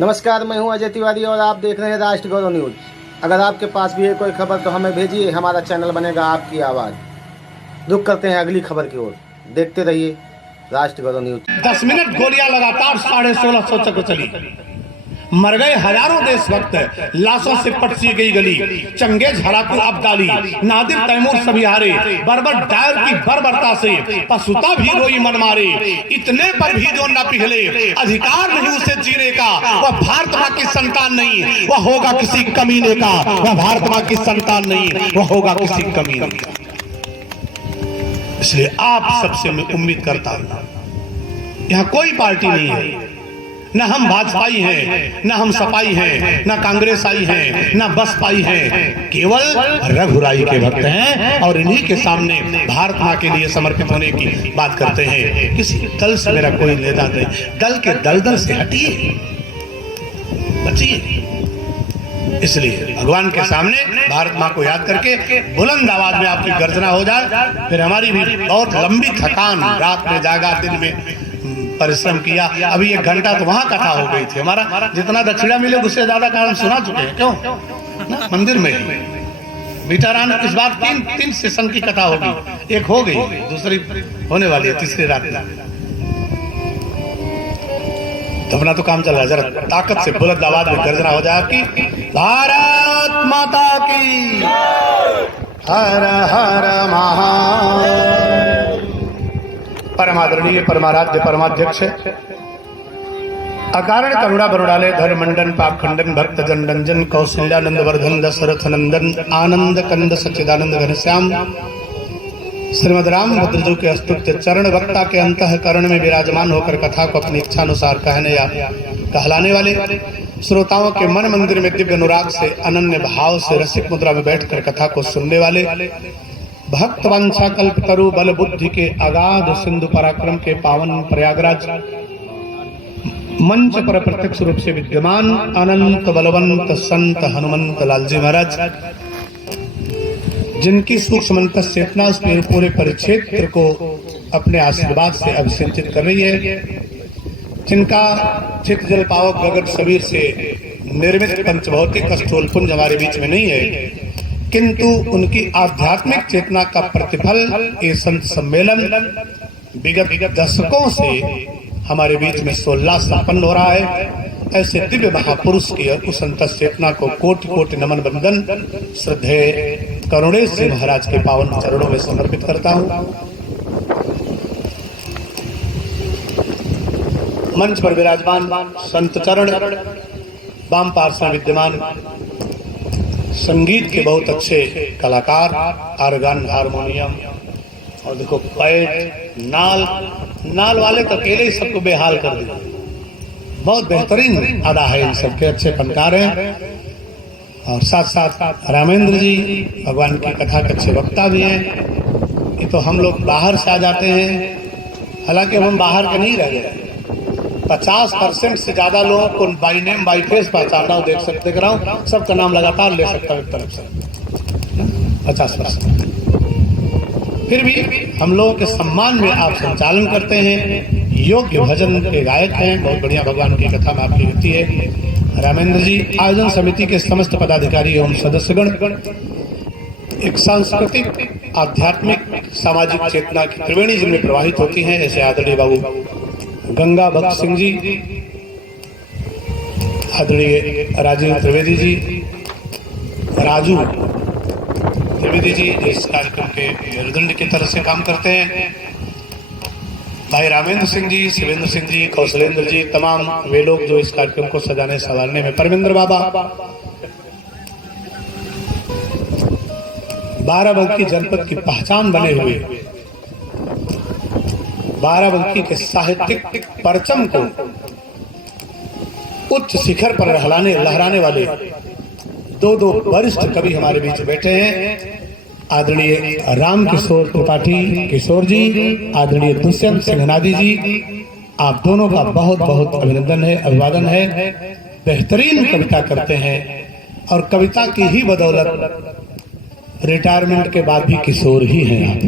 नमस्कार, मैं हूं अजय तिवारी और आप देख रहे हैं राष्ट्र गौरव न्यूज। अगर आपके पास भी है कोई खबर तो हमें भेजिए, हमारा चैनल बनेगा आपकी आवाज़। रुक करते हैं अगली खबर की ओर, देखते रहिए राष्ट्र गौरव न्यूज। 10 मिनट गोलियां लगातार 1650 तक चली। मर गए हजारों देशभक्त, लाशों से पटसी गई गली। चंगेज हलाकू अब्दाली, नादिर तैमूर सभी हारे। बर्बर डायर की बर्बरता से पशुता भी रोई मन मारे। इतने पर भी जो न पिघले, अधिकार नहीं उसे जीने का। वह भारत माँ की संतान नहीं, वह होगा किसी कमीने का। वह भारत माँ की संतान नहीं, वह होगा किसी कमीने का। इसलिए आप सबसे मैं उम्मीद करता हूं, यहाँ कोई पार्टी नहीं है, न हम भाजपाई हैं, न हम सपाई हैं, न कांग्रेस आई हैं, न बसपाई हैं। केवल रघुराई के भक्त हैं और इन्हीं के सामने भारत माँ के लिए समर्पित होने की बात करते हैं। किसी दल से मेरा कोई लेना नहीं, दल के दलदल से हटिए, बचिए। इसलिए भगवान के सामने भारत माँ को याद करके बुलंद आवाज में आपकी गर्जना हो जाए। फिर हमारी भी बहुत लंबी थकान, रात में जागा, दिन में परिश्रम किया। अभी 1 घंटा तो वहां कथा हो गई थी। हमारा जितना दक्षिणा मिले उससे ज्यादा का हम सुना चुके हैं। क्यों ना, मंदिर में बीटारान इस बार तीन सेशन की कथा होगी। एक हो गई, दूसरी होने वाली है, तीसरी रात में। तो अपना तो काम चल रहा है। जरा ताकत से बुलंद आवाज में गर्जना हो जाए आपकी। भारत माता की हर हर महादेव। परम आदरणीय, परमाराध्य, परमाध्यक्ष, अकारण करुणा बरुणालय, धर्म मंडन, पाप खंडन, भक्त जन रंजन, कौशल्यानंद वर्धन, दशरथ नंदन, आनंद कंद सच्चिदानंद घनश्याम, श्रीमद राम भद्रजू के अस्तुत्य चरण वक्ता के अंतःकरण में विराजमान होकर कथा को अपनी इच्छा अनुसार कहने या कहलाने वाले श्रोताओं के मन मंदिर में दिव्य अनुराग से, अनन्य भाव से, रसिक मुद्रा में बैठकर कथा को सुनने वाले भक्त वंशा कल्प तरु बल बुद्धि के अगाध सिंधु पराक्रम के पावन प्रयागराज मंच पर प्रत्यक्ष रूप से विद्यमान अनंत बलवंत संत हनुमंत लाल जी महाराज, जिनकी सूक्ष्म चेतना पूरे परिक्षेत्र को अपने आशीर्वाद से अभिषेचित कर रही है, जिनका चित जल पावक गगन सबीर से निर्मित पंचभौतिक स्थूल पुंज हमारे बीच में नहीं है, किंतु उनकी आध्यात्मिक चेतना का प्रतिफल ये संत सम्मेलन विगत दशकों से हमारे बीच में 16 संपन्न हो रहा है। ऐसे दिव्य महापुरुष की उस संत चेतना को कोटि कोटि नमन बंदन श्रद्धेय करुणेश जी महाराज के पावन चरणों में समर्पित करता हूँ। मंच पर विराजमान संत चरण, वाम पार्श्व विद्यमान संगीत के बहुत अच्छे कलाकार, आर्गन, हारमोनियम और देखो पैट, नाल वाले तो अकेले ही सबको बेहाल कर दिया। बहुत बेहतरीन अदा है, इन सबके अच्छे फनकार हैं। और साथ साथ रामेंद्र जी भगवान की कथा के अच्छे वक्ता भी हैं। ये तो हम लोग बाहर से आ जाते हैं, हालांकि हम बाहर के नहीं रह गए। 50% से ज्यादा लोगों को बाई नेम बाई फेस पहचानना देख सकते हूँ, सबका नाम लगातार ले सकता हूँ एक तरफ से 50%। फिर भी हम लोगों के सम्मान में आप संचालन करते हैं, योग्य भजन के गायक हैं, बहुत बढ़िया भगवान की कथा में आपकी होती है। रामेंद्र जी आयोजन समिति के समस्त पदाधिकारी एवं सदस्यगण एक सांस्कृतिक, आध्यात्मिक, सामाजिक चेतना की त्रिवेणी जिनमें प्रवाहित होती हैं, ऐसे आदरणीय बाबू गंगा भक्त सिंह जी, आदरणीय राजीव त्रिवेदी जी, राजू त्रिवेदी जी इस कार्यक्रम के मेरुदंड की तरह से काम करते हैं। भाई रामेंद्र सिंह जी, शिवेंद्र सिंह जी, कौशलेंद्र जी, तमाम वे लोग जो इस कार्यक्रम को सजाने संवारने में, परमेंद्र बाबा, बाराबंकी जनपद की पहचान बने हुए, बाराबंकी के साहित्यिक परचम को उच्च शिखर पर लहराने वाले दो वरिष्ठ कवि हमारे बीच बैठे हैं। आदरणीय राम किशोर त्रिपाठी किशोर जी, आदरणीय दुष्यंत सिंहनादी जी, आप दोनों का बहुत बहुत अभिनंदन है, अभिवादन है। बेहतरीन कविता करते हैं और कविता की ही बदौलत रिटायरमेंट के बाद भी किशोर ही हैं आप।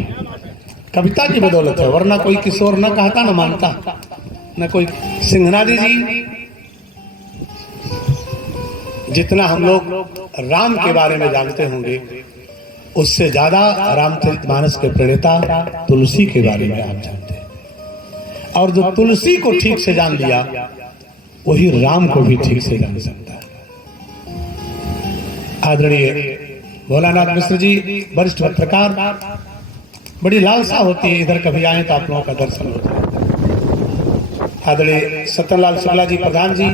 कविता की बदौलत है, वरना कोई किशोर न कहता न मानता, न कोई। सिंहनादी जी जितना हम लोग राम के बारे में जानते होंगे उससे ज्यादा रामचरितमानस के प्रणेता तुलसी के बारे में आप जानते हैं। और जो तुलसी को ठीक से जान लिया वही राम को भी ठीक से जान सकता है। आदरणीय भोलानाथ मिश्र जी वरिष्ठ पत्रकार, बड़ी लालसा होती है इधर कभी आए तो आप लोगों का दर्शन हो जाए। आदरणीय सत्यलाल शुक्ला जी प्रधान जी,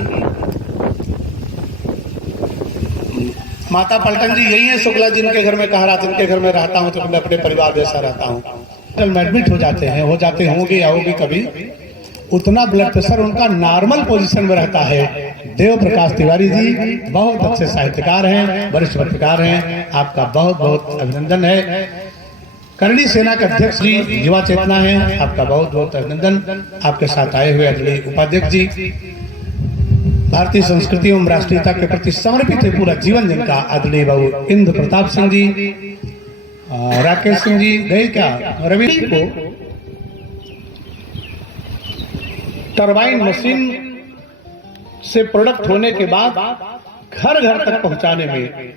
माता पलटन जी यही है शुक्ला जी, इनके घर में कहा रहा था, इनके घर में रहता हूँ तो मैं अपने परिवार जैसा रहता हूँ। एडमिट हो जाते होंगे या होगी कभी, उतना ब्लड प्रेशर उनका नॉर्मल पोजीशन में रहता है। देव प्रकाश तिवारी जी बहुत अच्छे साहित्यकार हैं, वरिष्ठ पत्रकार हैं, आपका बहुत बहुत अभिनंदन है। करणी सेना के अध्यक्ष जी युवा चेतना है, आपका बहुत बहुत अभिनंदन। आपके साथ आए हुए आदरणीय उपाध्यक्ष जी, भारतीय संस्कृति एवं राष्ट्रीयता के प्रति समर्पित है पूरा जीवन जिनका, आदरणीय बाबू इंद्र प्रताप सिंह जी, राकेश सिंह जी गए क्या, रवि को टरबाइन मशीन से प्रोडक्ट होने के बाद घर घर तक पहुंचाने में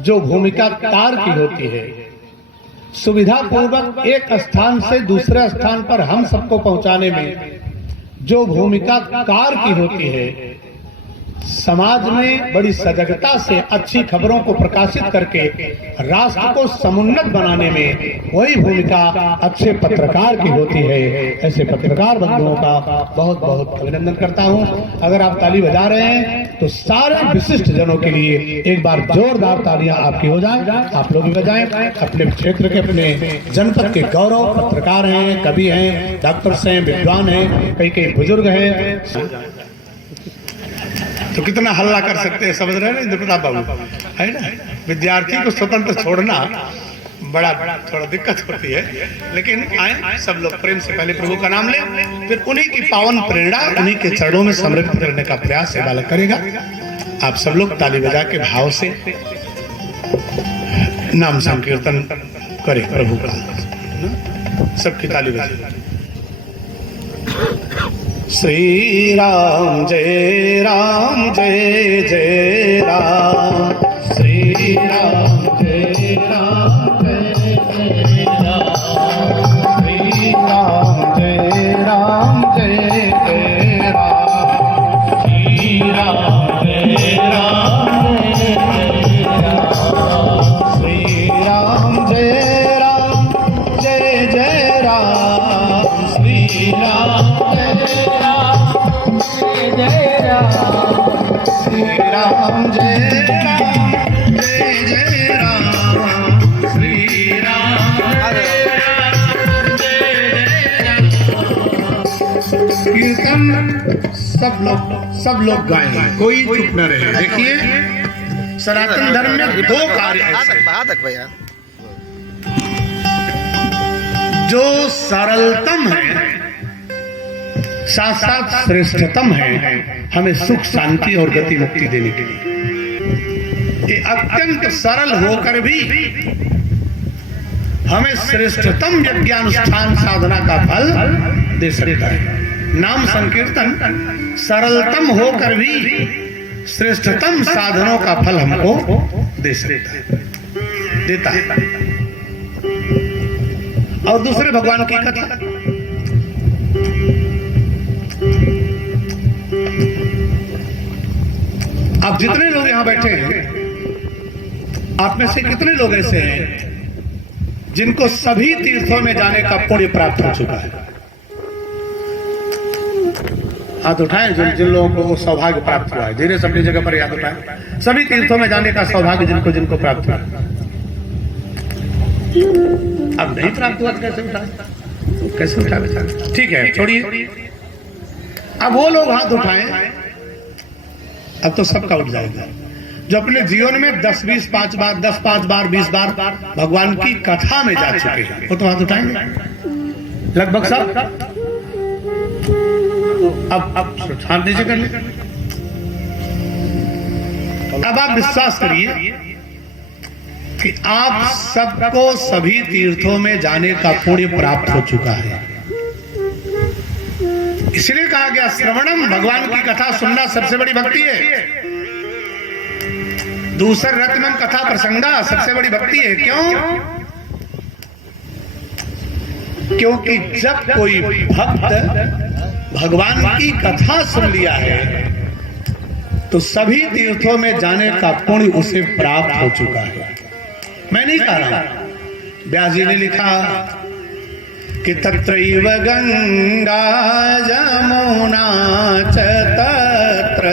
जो भूमिका तार की होती है, सुविधा पूर्वक एक स्थान से दूसरे स्थान पर हम सबको पहुंचाने में जो भूमिका कार की होती है, समाज में बड़ी सजगता से अच्छी खबरों को प्रकाशित करके राष्ट्र को समुन्नत बनाने में वही भूमिका अच्छे पत्रकार की होती है। ऐसे पत्रकार बंधुओं का बहुत बहुत अभिनंदन करता हूं। अगर आप ताली बजा रहे हैं तो सारे विशिष्ट जनों के लिए एक बार जोरदार तालियां आपकी हो जाए, आप लोग भी बजाएं। अपने क्षेत्र के, अपने जनपद के गौरव पत्रकार हैं, कवि हैं, डॉक्टर्स हैं, विद्वान हैं, कई बुजुर्ग हैं, तो कितना हल्ला कर सकते हैं, समझ रहे हैं इंद्र प्रताप बाबू, है ना। विद्यार्थी को स्वतंत्र छोड़ना बड़ा थोड़ा दिक्कत होती है, लेकिन आए सब लोग प्रेम से पहले प्रभु का नाम लें, फिर उन्हीं की पावन प्रेरणा उन्हीं के चरणों में समर्पित करने का प्रयास ये बालक करेगा। आप सब लोग ताली बजा के भाव से नाम संकीर्तन करें प्रभु का, सबकी ताली बजा। श्री राम जय जय राम, श्री राम जय राम, श्री राम जय राम, जय जय राम, श्री राम जय राम, श्री राम जय राम, जय जय राम, श्री राम श्री राम जय राम, जय जय राम, श्री राम कीर्तन सब लोग गाएंगे, कोई चुप न रहे। देखिए सनातन धर्म में दो कार्य ऐसे जो सरलतम है, साथ साथ श्रेष्ठतम है, हमें सुख शांति और गति मुक्ति देने के लिए। ये अत्यंत सरल होकर भी हमें श्रेष्ठतम यज्ञानुष्ठान साधना का फल दे सकता है। नाम संकीर्तन सरलतम होकर भी श्रेष्ठतम साधनों का फल हमको दे सकता है, देता है। और दूसरे भगवान की कथा, आप जितने लोग यहाँ बैठे हैं, आप में से कितने लोग ऐसे हैं जिनको सभी तीर्थों में जाने का पुण्य प्राप्त हो चुका है? हाथ उठाएं जिन लोगों को वो सौभाग्य प्राप्त हुआ है। धीरे से अपनी जगह पर याद उठाएं। सभी तीर्थों में जाने का सौभाग्य जिनको जिनको प्राप्त हुआ। अब नहीं प्राप्त हुआ तो कैसे उठाए, कैसे उठा बेचारा? ठीक है, छोड़िए। अब वो लोग हाथ उठाएं, अब तो सबका उठ जाएगा जो अपने जीवन में 10, 20, 5 बार, 10, 5 बार, 20 बार भगवान की कथा में जा चुके हैं, वो तो हाथ उठाएंगे लगभग सब। अब हाथ नीचे कर ले। अब आप विश्वास करिए कि आप सबको सभी तीर्थों में जाने का पुण्य प्राप्त हो चुका है। इसलिए कहा गया श्रवणम, भगवान की कथा सुनना सबसे बड़ी भक्ति है। दूसर रत्नम कथा प्रसंगा सबसे बड़ी भक्ति है। क्यों? क्योंकि जब कोई भक्त भगवान की कथा सुन लिया है तो सभी तीर्थों में जाने का पुण्य उसे प्राप्त हो चुका है। मैं नहीं कह रहा, व्यास जी ने लिखा कि तत्रैव गंगा जमुना च तत्र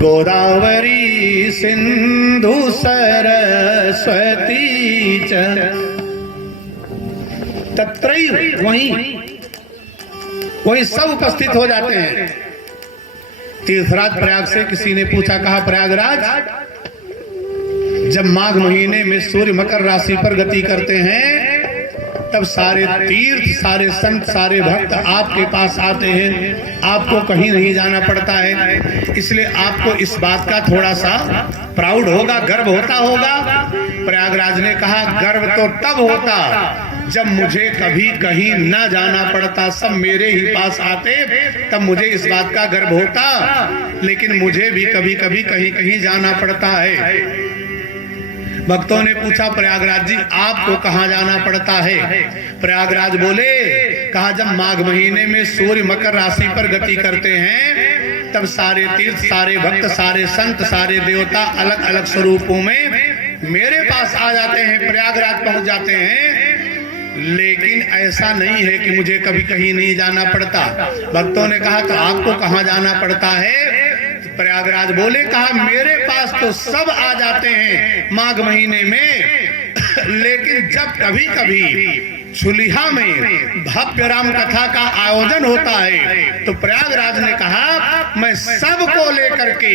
गोदावरी सिंधु सरस्वती च। तत्रैव वहीं सब उपस्थित हो जाते हैं। तीर्थराज प्रयाग से किसी ने पूछा, कहा प्रयागराज जब माघ महीने में सूर्य मकर राशि पर गति करते हैं तब सारे तीर्थ, सारे संत, सारे भक्त आपके पास आते हैं, आपको कहीं नहीं जाना पड़ता है, इसलिए आपको इस बात का थोड़ा सा प्राउड होगा, गर्व होता होगा। प्रयागराज ने कहा गर्व तो तब होता जब मुझे कभी कहीं ना जाना पड़ता, सब मेरे ही पास आते, तब मुझे इस बात का गर्व होता, लेकिन मुझे भी कभी कभी कहीं कहीं जाना पड़ता है। भक्तों ने पूछा प्रयागराज जी आपको कहाँ जाना पड़ता है? प्रयागराज बोले, कहा जब माघ महीने में सूर्य मकर राशि पर गति करते हैं तब सारे तीर्थ, सारे भक्त, सारे संत, सारे देवता अलग अलग स्वरूपों में मेरे पास आ जाते हैं, प्रयागराज पहुंच जाते हैं। लेकिन ऐसा नहीं है कि मुझे कभी कहीं नहीं जाना पड़ता। भक्तों ने कहा तो आपको कहाँ जाना पड़ता है? प्रयागराज बोले, कहा मेरे पास तो सब आ जाते हैं माघ महीने में, लेकिन जब कभी कभी चुलिहा में भव्य राम कथा का आयोजन होता है तो प्रयागराज ने कहा मैं सबको लेकर के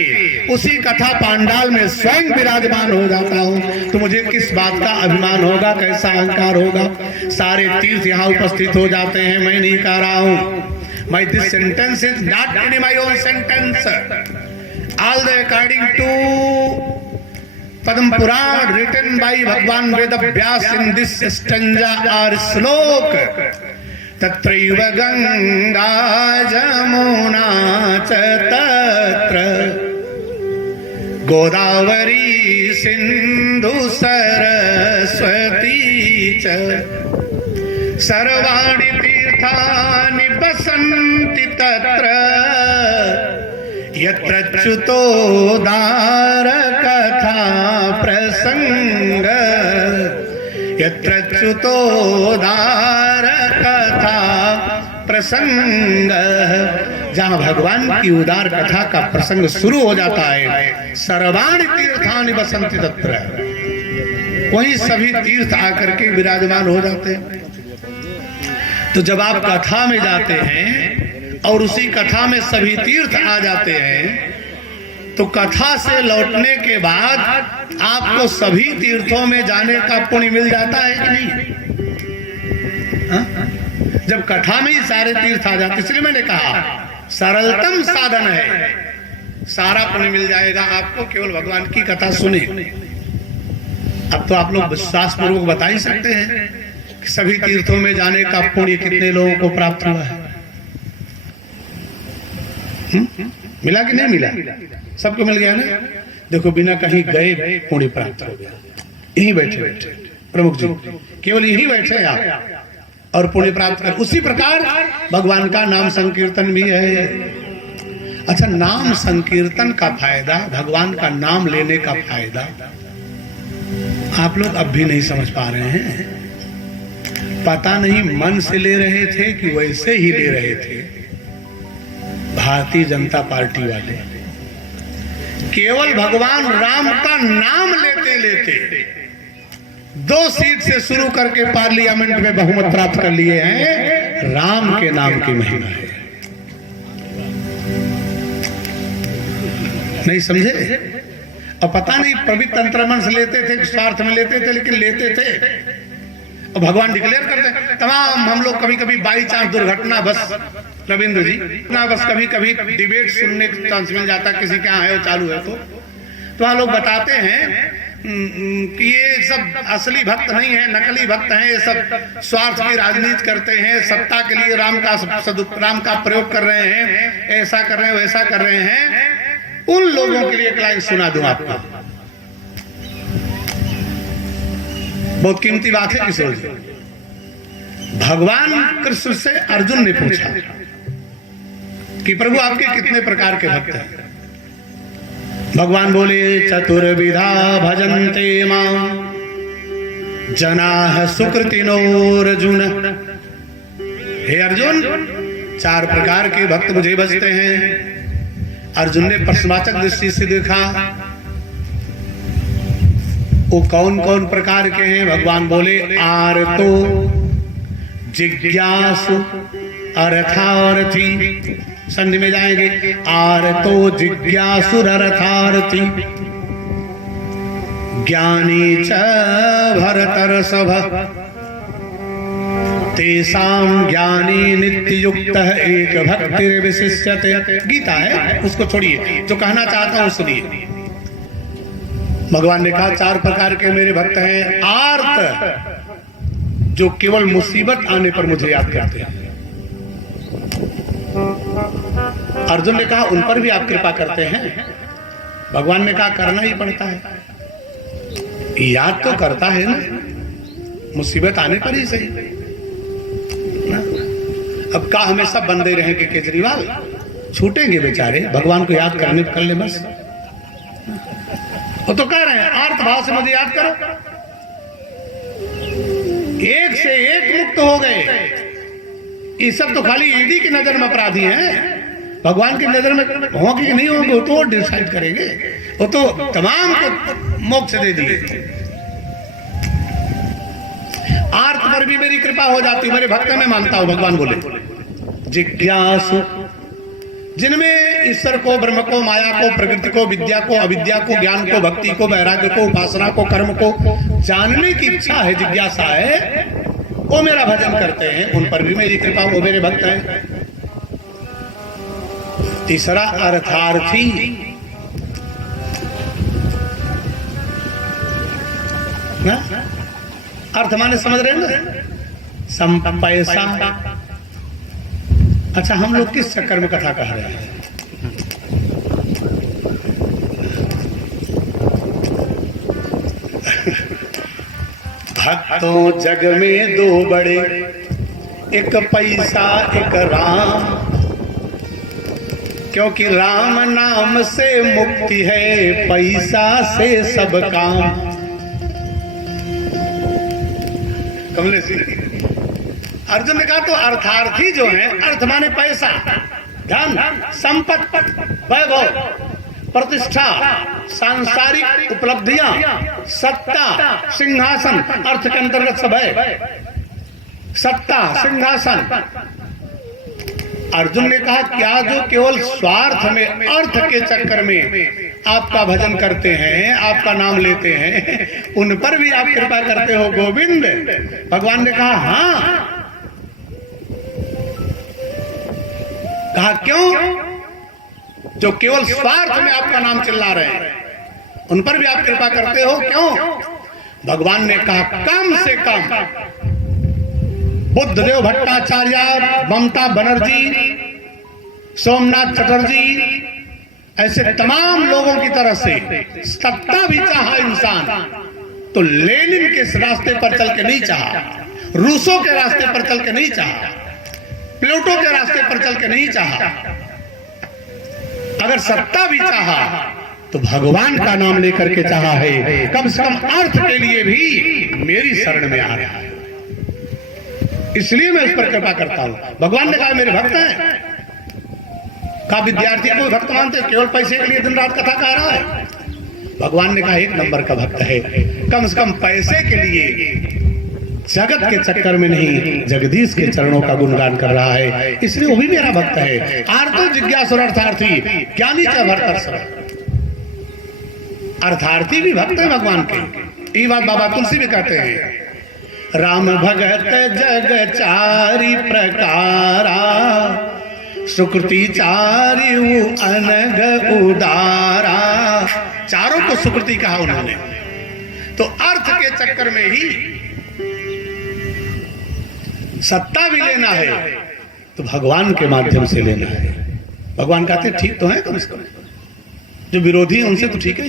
उसी कथा पांडाल में स्वयं विराजमान हो जाता हूँ, तो मुझे किस बात का अभिमान होगा, कैसा अहंकार होगा। सारे तीर्थ यहाँ उपस्थित हो जाते हैं, मैं नहीं कह रहा हूँ। My this sentence is not in my own sentence. All the according to Padam Puran written by Bhagwan Vedavyas in this stanza or slok. Tatraiva Ganga Jamuna cha tatra Godavari Sindhu Saraswati cha Sarvani तीर्थानि बसन्ति तत्र यत्र च्युतोदार कथा प्रसंग यत्र च्युतोदार कथा प्रसंग। जहाँ भगवान की उदार कथा का प्रसंग शुरू हो जाता है, सर्वाणि तीर्थानि बसन्ति तत्र, वहीं सभी तीर्थ आकर के विराजमान हो जाते हैं। तो जब आप कथा में जाते हैं और उसी कथा में सभी तीर्थ आ जाते हैं तो कथा से लौटने के बाद आपको सभी तीर्थों में जाने का पुण्य मिल जाता है कि नहीं? जब कथा में ही सारे तीर्थ आ जाते, इसलिए मैंने कहा सरलतम साधन है, सारा पुण्य मिल जाएगा आपको, केवल भगवान की कथा सुने। अब तो आप लोग विश्वास पूर्वक बता ही सकते हैं सभी तीर्थों में जाने का पुण्य कितने लोगों को प्राप्त हुआ है। मिला कि नहीं मिला? सबको मिल गया ना? देखो बिना कहीं गए पुण्य प्राप्त हो गया। यहीं बैठे बैठे प्रमुख जी केवल यहीं बैठे आप और पुण्य प्राप्त कर। उसी प्रकार भगवान का नाम संकीर्तन भी है। अच्छा, नाम संकीर्तन का फायदा, भगवान का नाम लेने का फायदा आप लोग अब भी नहीं समझ पा रहे हैं। पता नहीं मन से ले रहे थे कि वैसे ही ले रहे थे भारतीय जनता पार्टी वाले। केवल भगवान राम का नाम लेते लेते 2 सीट से शुरू करके पार्लियामेंट में बहुमत प्राप्त कर लिए हैं। राम के नाम की महिमा है। नहीं समझे? और पता नहीं पवित्र तंत्र से लेते थे, स्वार्थ में लेते थे, लेकिन लेते थे और भगवान डिक्लेयर करते। तमाम हम लोग कभी कभी बाई चांस दुर्घटना बस रविंद्र जी ना बस कभी कभी डिबेट सुनने का चांस मिल जाता, किसी के यहाँ है वो चालू है तो वहाँ लोग बताते हैं कि ये सब असली भक्त नहीं है, नकली भक्त हैं, ये सब स्वार्थ की राजनीति करते हैं, सत्ता के लिए राम का प्रयोग कर रहे हैं, ऐसा कर रहे हैं, वैसा कर रहे हैं। उन लोगों के लिए एक लाइन सुना दूं आपको, बहुत कीमती बात है किशोर जी। भगवान कृष्ण से अर्जुन ने पूछा कि प्रभु आपके कितने प्रकार के भक्त हैं? भगवान बोले चतुर्विधा भजन्ते मां जनाः सुकृतिनोर्जुन। हे अर्जुन, 4 प्रकार के भक्त मुझे भजते हैं। अर्जुन ने प्रश्नवाचक दृष्टि से देखा, वो कौन कौन प्रकार के हैं? भगवान बोले आर्तो, जिज्ञासु, अर्थार्थी। संधि में जाएंगे, आर्तो, जिज्ञासु, अर्थार्थी, ज्ञानी च भरतर्षभ, तेषां ज्ञानी नित्ययुक्तः एक भक्तिर्विशिष्यते। गीता है, उसको छोड़िए, जो कहना चाहता हूं सुनिए। भगवान ने कहा 4 प्रकार के मेरे भक्त हैं। आर्त, जो केवल मुसीबत आने पर मुझे याद करते हैं। अर्जुन ने कहा उन पर भी आप कृपा करते हैं? भगवान ने कहा करना ही पड़ता है, याद तो करता है ना, मुसीबत आने पर ही सही ना। अब का हमेशा बंदे रहेंगे केजरीवाल? छूटेंगे बेचारे, भगवान को याद करने कर ले बस। वो तो कह रहे हैं आर्त भाव से मुझे याद करो। एक से एक मुक्त हो गए। ये सब तो खाली ईडी की नजर में अपराधी हैं, भगवान की नजर में होंगे कि नहीं होंगे वो तो डिसाइड करेंगे। वो तो तमाम को मोक्ष दे दिए। आर्त पर भी मेरी कृपा हो जाती, मेरे भक्त में मानता हूं। भगवान बोले जिज्ञासु, जिनमें ईश्वर को, ब्रह्म को, माया को, प्रकृति को, विद्या को, अविद्या को, ज्ञान को, भक्ति को, वैराग्य को, उपासना को, कर्म को जानने की इच्छा है, जिज्ञासा है, वो मेरा भजन करते हैं। उन पर भी मेरी कृपा, वो मेरे भक्त हैं। तीसरा अर्थार्थी, ना? अर्थ माने समझ रहे हैं ना? पैसा। अच्छा, हम लोग किस चक्कर में कथा कह रहे हैं? भक्तों जग में 2 बड़े, एक पैसा एक राम, क्योंकि राम नाम से मुक्ति है, पैसा से सब काम। कमले सिंह, अर्जुन ने कहा तो अर्थार्थी जो है, अर्थ माने पैसा, धन, संपत्ति, वैभव, प्रतिष्ठा, सांसारिक उपलब्धियां, सत्ता, सिंहासन, अर्थ के अंतर्गत सब है। सत्ता, सिंहासन। अर्जुन ने कहा क्या जो केवल स्वार्थ में, अर्थ के चक्कर में आपका भजन करते हैं, आपका नाम लेते हैं, उन पर भी आप कृपा करते हो गोविंद? भगवान ने कहा हाँ। कहा क्यों? जो केवल स्वार्थ में आपका नाम चिल्ला रहे हैं, उन पर भी आप कृपा करते हो, क्यों? भगवान ने कहा कम से कम बुद्धदेव भट्टाचार्य, ममता बनर्जी, सोमनाथ चटर्जी, ऐसे तमाम लोगों की तरह से सत्ता भी चाहा इंसान तो लेनिन के रास्ते पर चल के नहीं चाहा, रूसों के रास्ते पर चल के नहीं चाहा, प्लेटो के रास्ते पर चल के नहीं चाहा। अगर सत्ता भी चाहा तो भगवान का नाम लेकर के चाहा है। कम से कम अर्थ के लिए भी मेरी शरण में आ रहा है, इसलिए मैं इस पर कृपा करता हूं। भगवान ने कहा मेरे भक्त हैं। का विद्यार्थी को भक्त मानते, केवल पैसे के लिए दिन रात कथा कह रहा है? भगवान ने कहा 1 नंबर का भक्त है, कम से कम पैसे के लिए जगत के चक्कर में नहीं, जगदीश के चरणों का गुणगान कर रहा है, इसलिए वो भी मेरा भक्त है। आर्तो जिज्ञासु अर्थार्थी, ज्ञानी च भरतर्षभ। अर्थार्थी भी भक्त है भगवान के। ये बात बाबा तुलसी भी कहते हैं, राम भगत जग चारि प्रकारा, सुकृति चारि अनग उदारा। चारों को सुकृति कहा उन्होंने। तो अर्थ के चक्कर में ही सत्ता भी लेना है तो भगवान के माध्यम से लेना है। भगवान कहते ठीक तो है कम से कम, जो विरोधी है उनसे तो ठीक है।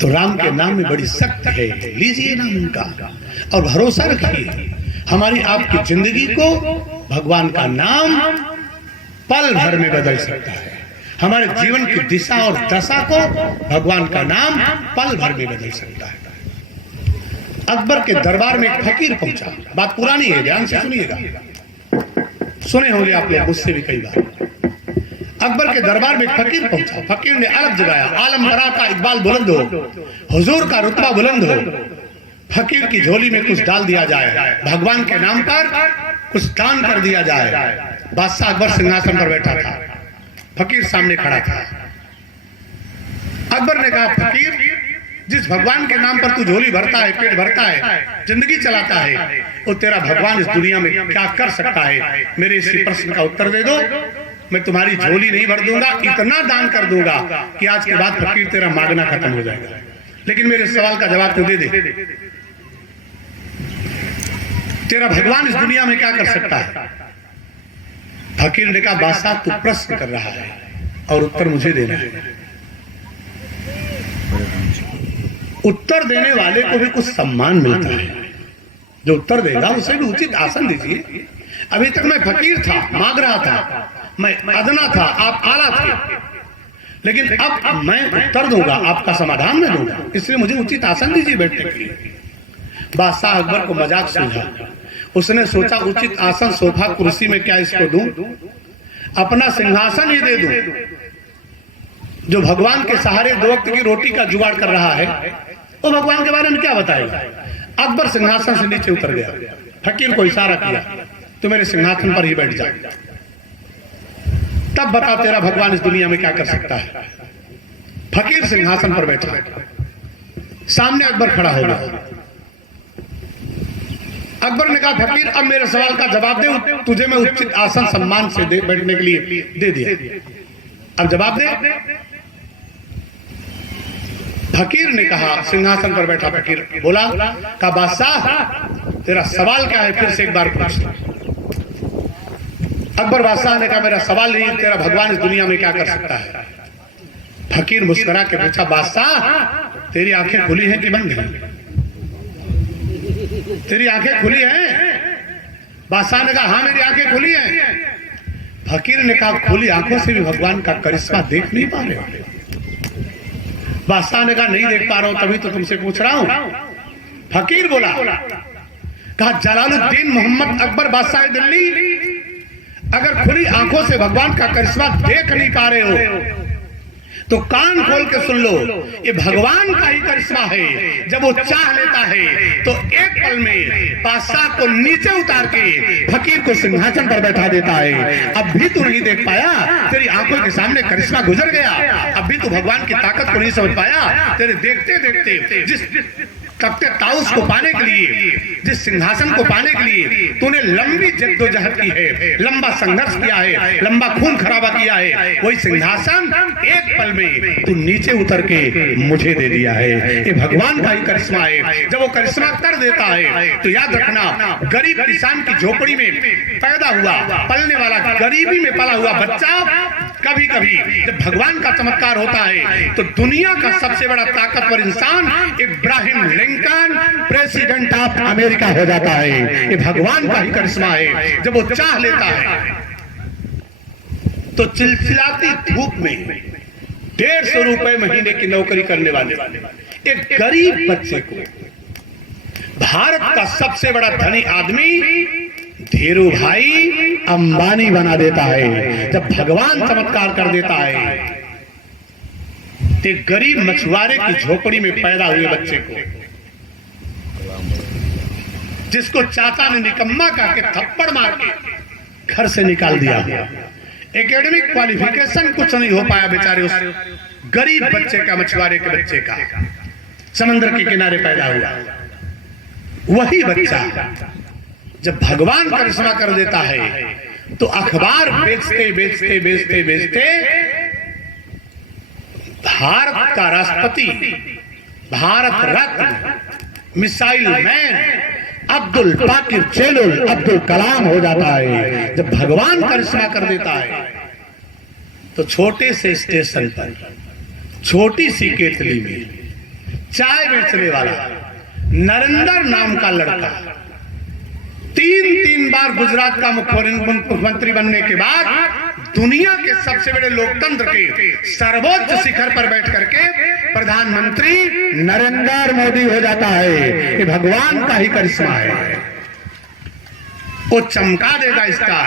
तो राम के नाम में बड़ी शक्ति है, लीजिए नाम उनका और भरोसा रखिए। हमारी आपकी जिंदगी को भगवान का नाम पल भर में बदल सकता है। हमारे जीवन की दिशा और दशा को भगवान का नाम पल भर में बदल सकता है। अकबर के दरबार में एक फकीर पहुंचा। बात पुरानी है, ध्यान से सुनिएगा, सुने होंगे आप लोग मुझसे भी कई बार। अकबर के दरबार में एक फकीर पहुंचा। फकीर ने अलग जगाया, आलम बरा का इकबाल बुलंद हो, हुजूर का रुतबा बुलंद हो। फकीर की झोली में कुछ डाल दिया जाए, भगवान के नाम पर कुछ दान कर दिया जाए। बादशाह अकबर सिंहासन पर बैठा था, फकीर सामने खड़ा था। अकबर ने कहा, फकीर, जिस भगवान के नाम पर तू झोली भरता है, पेट भरता है, जिंदगी चलाता है, वो तेरा भगवान इस दुनिया में क्या कर सकता है? मेरे इस प्रश्न का उत्तर दे दो। मैं तुम्हारी झोली नहीं भर दूंगा, इतना दान कर दूंगा कि आज के बाद फकीर तेरा मांगना खत्म हो जाएगा। लेकिन मेरे सवाल का जवाब तू दे दे, तेरा भगवान इस दुनिया में क्या कर सकता है? फकीर ने कहा, बादशाह तू प्रश्न कर रहा है और उत्तर मुझे देना है। उत्तर देने वाले को भी कुछ सम्मान मिलता है। जो उत्तर देगा उसे भी उचित आसन दीजिए। अभी तक मैं फकीर था, मांग रहा था, मैं अदना था, आप आला थे, लेकिन अब मैं उत्तर दूंगा, आपका समाधान में दूंगा, इसलिए मुझे उचित आसन दीजिए बैठने के लिए। बादशाह अकबर को मजाक सूझा। उसने सोचा, उचित आसन, सोफा, कुर्सी में क्या इसको दूं? अपना सिंहासन ही दे दूं। जो भगवान के सहारे 2 वक्त की रोटी का जुगाड़ कर रहा है, वो भगवान के बारे में क्या बताएगा? अकबर सिंहासन से नीचे उतर गया। फकीर को इशारा किया, तू मेरे सिंहासन पर ही बैठ जा, तब बता तेरा भगवान इस दुनिया में क्या कर सकता है। फकीर सिंहासन पर बैठा, सामने अकबर खड़ा हो गया। अकबर ने कहा, फकीर, अब मेरे सवाल का जवाब दे, तुझे मैं उचित आसन सम्मान से बैठने के लिए दे दिया, अब जवाब दे। फकीर ने कहा, सिंहासन पर बैठा फकीर बोला, कहा, बादशाह तेरा सवाल क्या है? फिर से एक बार पूछ। अकबर बादशाह ने कहा, मेरा सवाल नहीं, तेरा भगवान इस दुनिया में क्या कर सकता है? फकीर मुस्कुरा के पूछा, बादशाह तेरी आंखें खुली हैं कि बंद हैं? तेरी आंखें खुली हैं? बादशाह ने कहा, हाँ मेरी आंखें खुली हैं। फकीर ने कहा, खुली आंखों से भी भगवान का करिश्मा देख नहीं पा रहे हो? बादशाह ने कहा, नहीं देख पा रहा हूं, तभी तो तुमसे पूछ रहा हूं। फकीर बोला, कहा, जलालुद्दीन मोहम्मद अकबर बादशाह दिल्ली, अगर खुली आंखों से भगवान का करिश्मा देख नहीं पा रहे हो तो कान खोल के सुन लो, ये भगवान का ही करिश्मा है। जब वो चाह लेता है तो एक पल में बादशाह को नीचे उतार के फकीर को सिंहासन पर बैठा देता है। अब भी तू नहीं देख पाया, तेरी आंखों के सामने करिश्मा गुजर गया, अब भी तू भगवान की ताकत को नहीं समझ पाया। तेरे देखते देखते जिस तख्ते ताउस को पाने के लिए, जिस सिंहासन को पाने के लिए तूने लंबी जद्दोजहद की है, लंबा संघर्ष किया है, लंबा खून खराबा किया है, वही सिंहासन एक पल में तू नीचे उतर के मुझे दे दिया है। ये भगवान का ही करिश्मा है। जब वो करिश्मा कर देता है तो याद रखना, गरीब किसान की झोपड़ी में पैदा हुआ, पलने वाला, गरीबी में पला हुआ बच्चा कभी कभी जब भगवान का चमत्कार होता है तो दुनिया का सबसे बड़ा ताकतवर इंसान Ibrahim Lincoln, president of America हो जाता है। ये भगवान का ही करिश्मा है। जब वो चाह लेता है तो चिलचिलाती धूप में 150 रुपए महीने की नौकरी करने वाले एक गरीब बच्चे को भारत का सबसे बड़ा धनी आदमी धीरू भाई अंबानी बना देता है। जब भगवान चमत्कार कर देता है तो गरीब मछुआरे की झोपड़ी में पैदा हुए बच्चे को, जिसको चाचा ने निकम्मा कह के थप्पड़ मार के घर से निकाल दिया, एकेडमिक क्वालिफिकेशन कुछ नहीं हो पाया बेचारे उस गरीब बच्चे का, मछुआरे के बच्चे का, समंदर के किनारे पैदा हुआ। वही बच्चा जब भगवान करिश्मा कर देता है तो अखबार बेचते बेचते बेचते बेचते भारत का राष्ट्रपति, भारत रत्न, मिसाइल मैन अब्दुल पाकिर चेलुल अब्दुल कलाम हो जाता है। जब भगवान करिश्मा कर देता है तो छोटे से स्टेशन पर छोटी सी केतली में चाय बेचने वाला नरेंद्र नाम का लड़का 3 बार गुजरात का मुख्यमंत्री बनने के बाद दुनिया के सबसे बड़े लोकतंत्र के सर्वोच्च शिखर पर बैठ करके प्रधानमंत्री नरेंद्र मोदी हो जाता है। ये भगवान का ही करिश्मा है, वो चमका देगा इसका।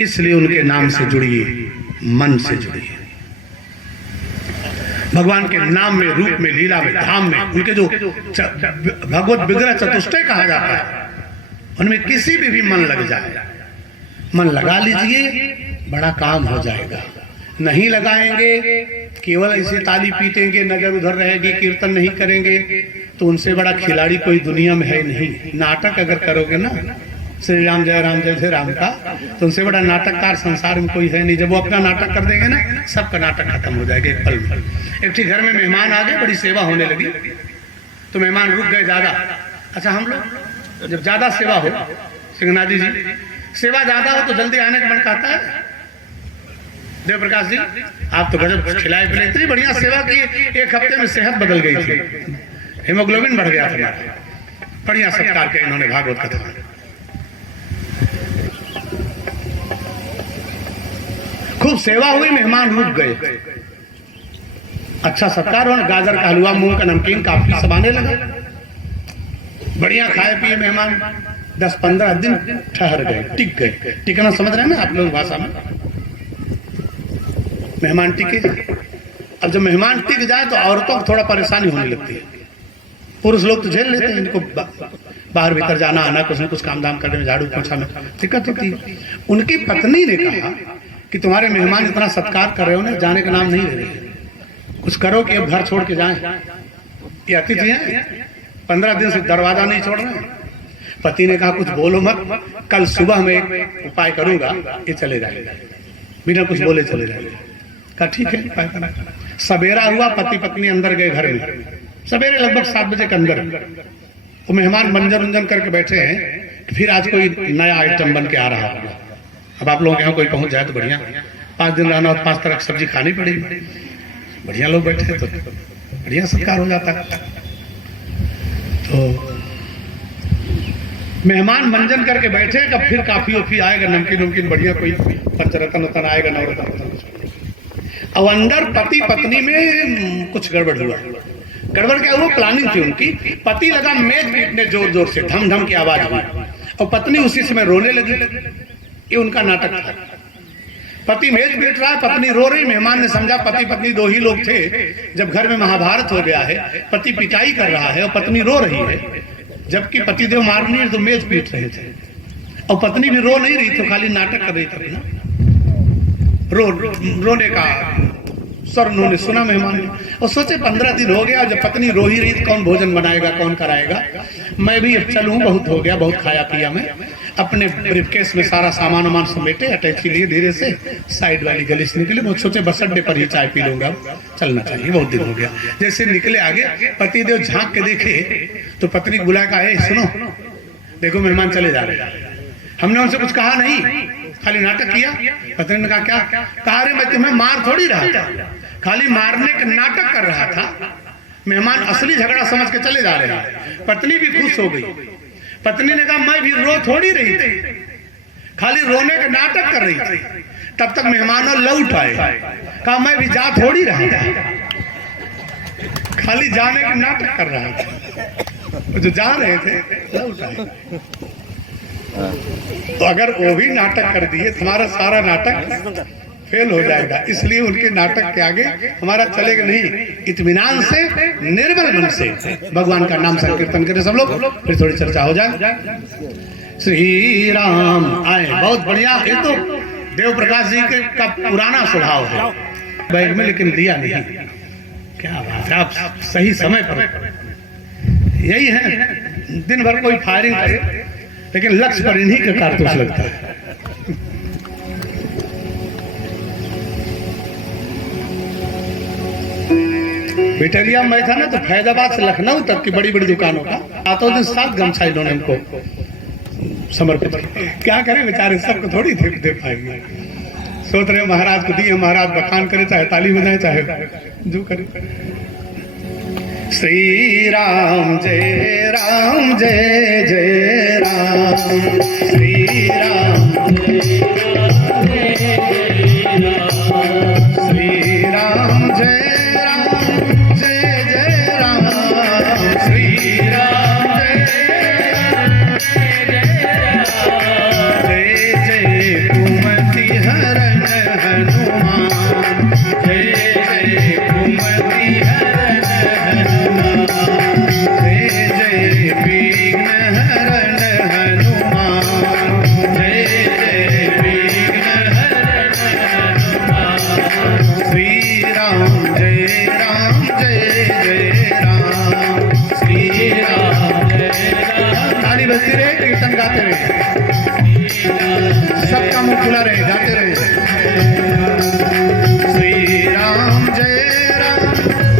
इसलिए उनके नाम से जुड़िए, मन से जुड़िए। भगवान के नाम में, रूप में, लीला में, धाम में, उनके जो भगवत विग्रह चतुष्टय कहा जाता है, उनमें किसी भी मन लग जाए, मन लगा लीजिए, बड़ा काम हो जाएगा। नहीं लगाएंगे, केवल ऐसे ताली पीटेंगे, नजर उधर रहेगी, कीर्तन नहीं करेंगे, तो उनसे बड़ा खिलाड़ी कोई दुनिया में है नहीं। नाटक अगर करोगे ना, श्री राम जय राम का, तो उनसे बड़ा नाटककार संसार में कोई है नहीं। जब वो अपना नाटक कर देंगे ना, सबका नाटक खत्म हो जाएगा एक पल में। एक ठीक घर में मेहमान आ गए, बड़ी सेवा होने लगी, तो मेहमान रुक गए ज्यादा। अच्छा, हम लोग जब ज्यादा सेवा हो, सिंगनादी जी, सेवा ज्यादा हो तो जल्दी आने का मन करता है। देव प्रकाश जी, आप तो गजब खिलाए पिलाए, इतनी बढ़िया सेवा की, 1 हफ्ते में सेहत बदल गई थी, हेमोग्लोबिन बढ़ गया था। बढ़िया सत्कार किया इन्होंने भागवत कथा। खूब सेवा हुई, मेहमान रुक गए, अच्छा सत्कार हुआ, गाजर का हलवा, मूंग का नमकीन, काफी सब आने लगा। बढ़िया खाए पिए मेहमान 10-15 दिन ठहर गए, टिक गए। टिकना समझ रहे हैं ना आप लोग भाषा में, मेहमान टिके। अब जब मेहमान टिक जाए तो औरतों को थोड़ा परेशानी होने लगती है। पुरुष लोग तो झेल लेते हैं, इनको बाहर भीतर जाना आना, कुछ न कुछ काम धाम करने में, झाड़ू पोछा में दिक्कत होती है। उनकी पत्नी ने कहा कि तुम्हारे मेहमान इतना सत्कार कर रहे हो ना, जाने का नाम नहीं ले रहे, कुछ करो कि अब घर छोड़ के जाएं। ये अतिथि हैं, 15 दिन से दरवाजा नहीं छोड़ रहे। पति ने कहा कुछ बोलो मत, कल सुबह में एक उपाय करूंगा, ये चले जाएगा, बिना कुछ बोले चले जाएगा। कहा ठीक है, उपाय करना। सवेरा हुआ, पति पत्नी अंदर गए घर में, सवेरे लगभग 7 बजे के अंदर। वो मेहमान मंजन उंजन करके बैठे हैं, फिर आज कोई नया आइटम बन के आ रहा होगा। अब आप लोगों के यहाँ कोई पहुंच जाए तो बढ़िया, 5 दिन रहना और 5 तरह की सब्जी खानी पड़ेगी। बढ़िया लोग बैठे तो बढ़िया सत्कार हो जाता है। तो मेहमान मंजन करके बैठे, कब फिर काफी ओफी आएगा, नमकीन नमकीन बढ़िया कोई पंचरत्न रतन आएगा, नवरत्न। अब अंदर पति पत्नी में कुछ गड़बड़ हुआ। गड़बड़ क्या हुआ? प्लानिंग थी उनकी। पति लगा मेज पीटने जोर जोर से, धम धम की आवाज हुई, और पत्नी उसी समय रोने लगी। ये उनका नाटक था। पति मेज पीट रहा है, पत्नी रो रही। मेहमान ने समझा पति पत्नी 2 ही लोग थे। जब घर में महाभारत हो गया है, पति पिटाई कर रहा है और पत्नी रो रही है, जबकि पतिदेव मारनी है तो मेज पीट रहे थे, और पत्नी भी रो नहीं रही थी, खाली नाटक कर रही थी ना। रोने का सर उन्होंने सुना मेहमान ने, और सोचे 15 दिन हो गया, जब पत्नी रो ही रही तो कौन भोजन बनाएगा, कौन कराएगा। मैं भी अब चलूं, बहुत हो गया, बहुत खाया पिया। मैं अपने ब्रीफकेस में सारा सामान वामान समेटे, अटैची लिए, धीरे से साइड वाली गली से निकले। बहुत सोचे बस अड्डे पर ही चाय पी लूंगा, चलना चाहिए, बहुत दिन हो गया। जैसे निकले आगे, पतिदेव झांक के देखे तो पत्नी बुला का, सुनो देखो मेहमान चले जा रहे हैं। हमने उनसे कुछ कहा नहीं, खाली नाटक किया। पत्नी ने कहा क्या? कहा रे मैं तुम्हें मार थोड़ी रहा था, खाली मारने का नाटक कर रहा था। मेहमान असली झगड़ा समझ के चले जा रहे हैं। पत्नी भी खुश हो गई। पत्नी ने कहा मैं भी रो थोड़ी रही थी, खाली रोने का नाटक कर रही थी। तब तक मेहमानों लौट आए। कहा मैं भी जा थोड़ी रहा था, खाली जाने का नाटक कर रहा था। जो जा रहे थे लौट आए। तो अगर वो भी नाटक कर दिए, तुम्हारा सारा नाटक फेल हो जाएगा। इसलिए उनके नाटक के आगे हमारा चलेगा नहीं। इत्मीनान से, निर्मल मन से भगवान का नाम संकीर्तन करें सब लोग, फिर थोड़ी चर्चा हो जाए। श्री राम आए, बहुत बढ़िया। ये तो देव प्रकाश जी के का पुराना स्वभाव है बैग में, लेकिन दिया नहीं। क्या बात है, आप सही समय पर। यही है, दिन भर कोई फायरिंग करे, लेकिन लक्ष्य पर इन्हीं का कारतूस लगता है। बिटरिया में था ना, तो फैजाबाद से लखनऊ तक की बड़ी बड़ी दुकानों का रातों दिन 7 गमछा इन्होंने हमको समर्पित। क्या करें बेचारे, सबको थोड़ी दे पाएंगे। सोच रहे महाराज को दिए, महाराज बखान करे, चाहे ताली बजाए, चाहे जो करे। श्री राम जय जय राम, श्री राम जय राम, जय जय राम, श्री राम जय जय कुमति हरण हनुमान, जय जय कुमति हरण हनुमान, जय जय विघ्न हरण हनुमान, जय जय विघ्न हरण हनुमान, श्री राम जय राम, श्री राम जय राम। ताली बजती रहे, कीर्तन गाते रहे, सबका मुंह खुला रहे, गाते रहे। श्री राम जय राम,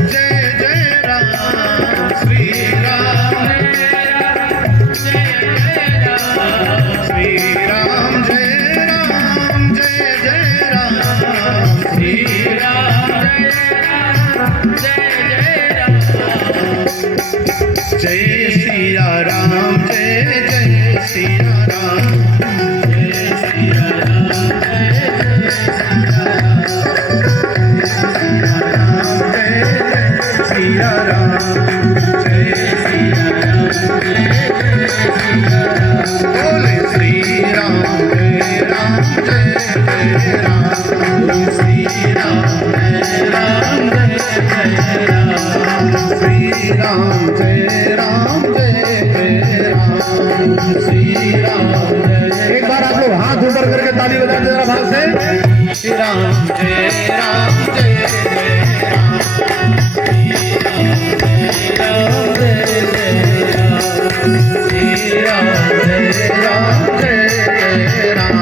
जय राम, श्री राम जय राम, श्री राम जय राम, जय राम, श्री राम जय सिया राम, जय सिया राम, जय सिया राम, जय सिया राम, जय सिया राम, बोले श्री राम जय राम, जय राम, श्री राम जय राम, जय राम, श्री राम जय राम, जय राम, श्री राम जय। एक बार आप लोग हाथ ऊपर करके ताली बजा दे जरा भाव से। श्री राम जय राम, जय राम, श्री राम जय राम, श्री राम जय राम, जय राम।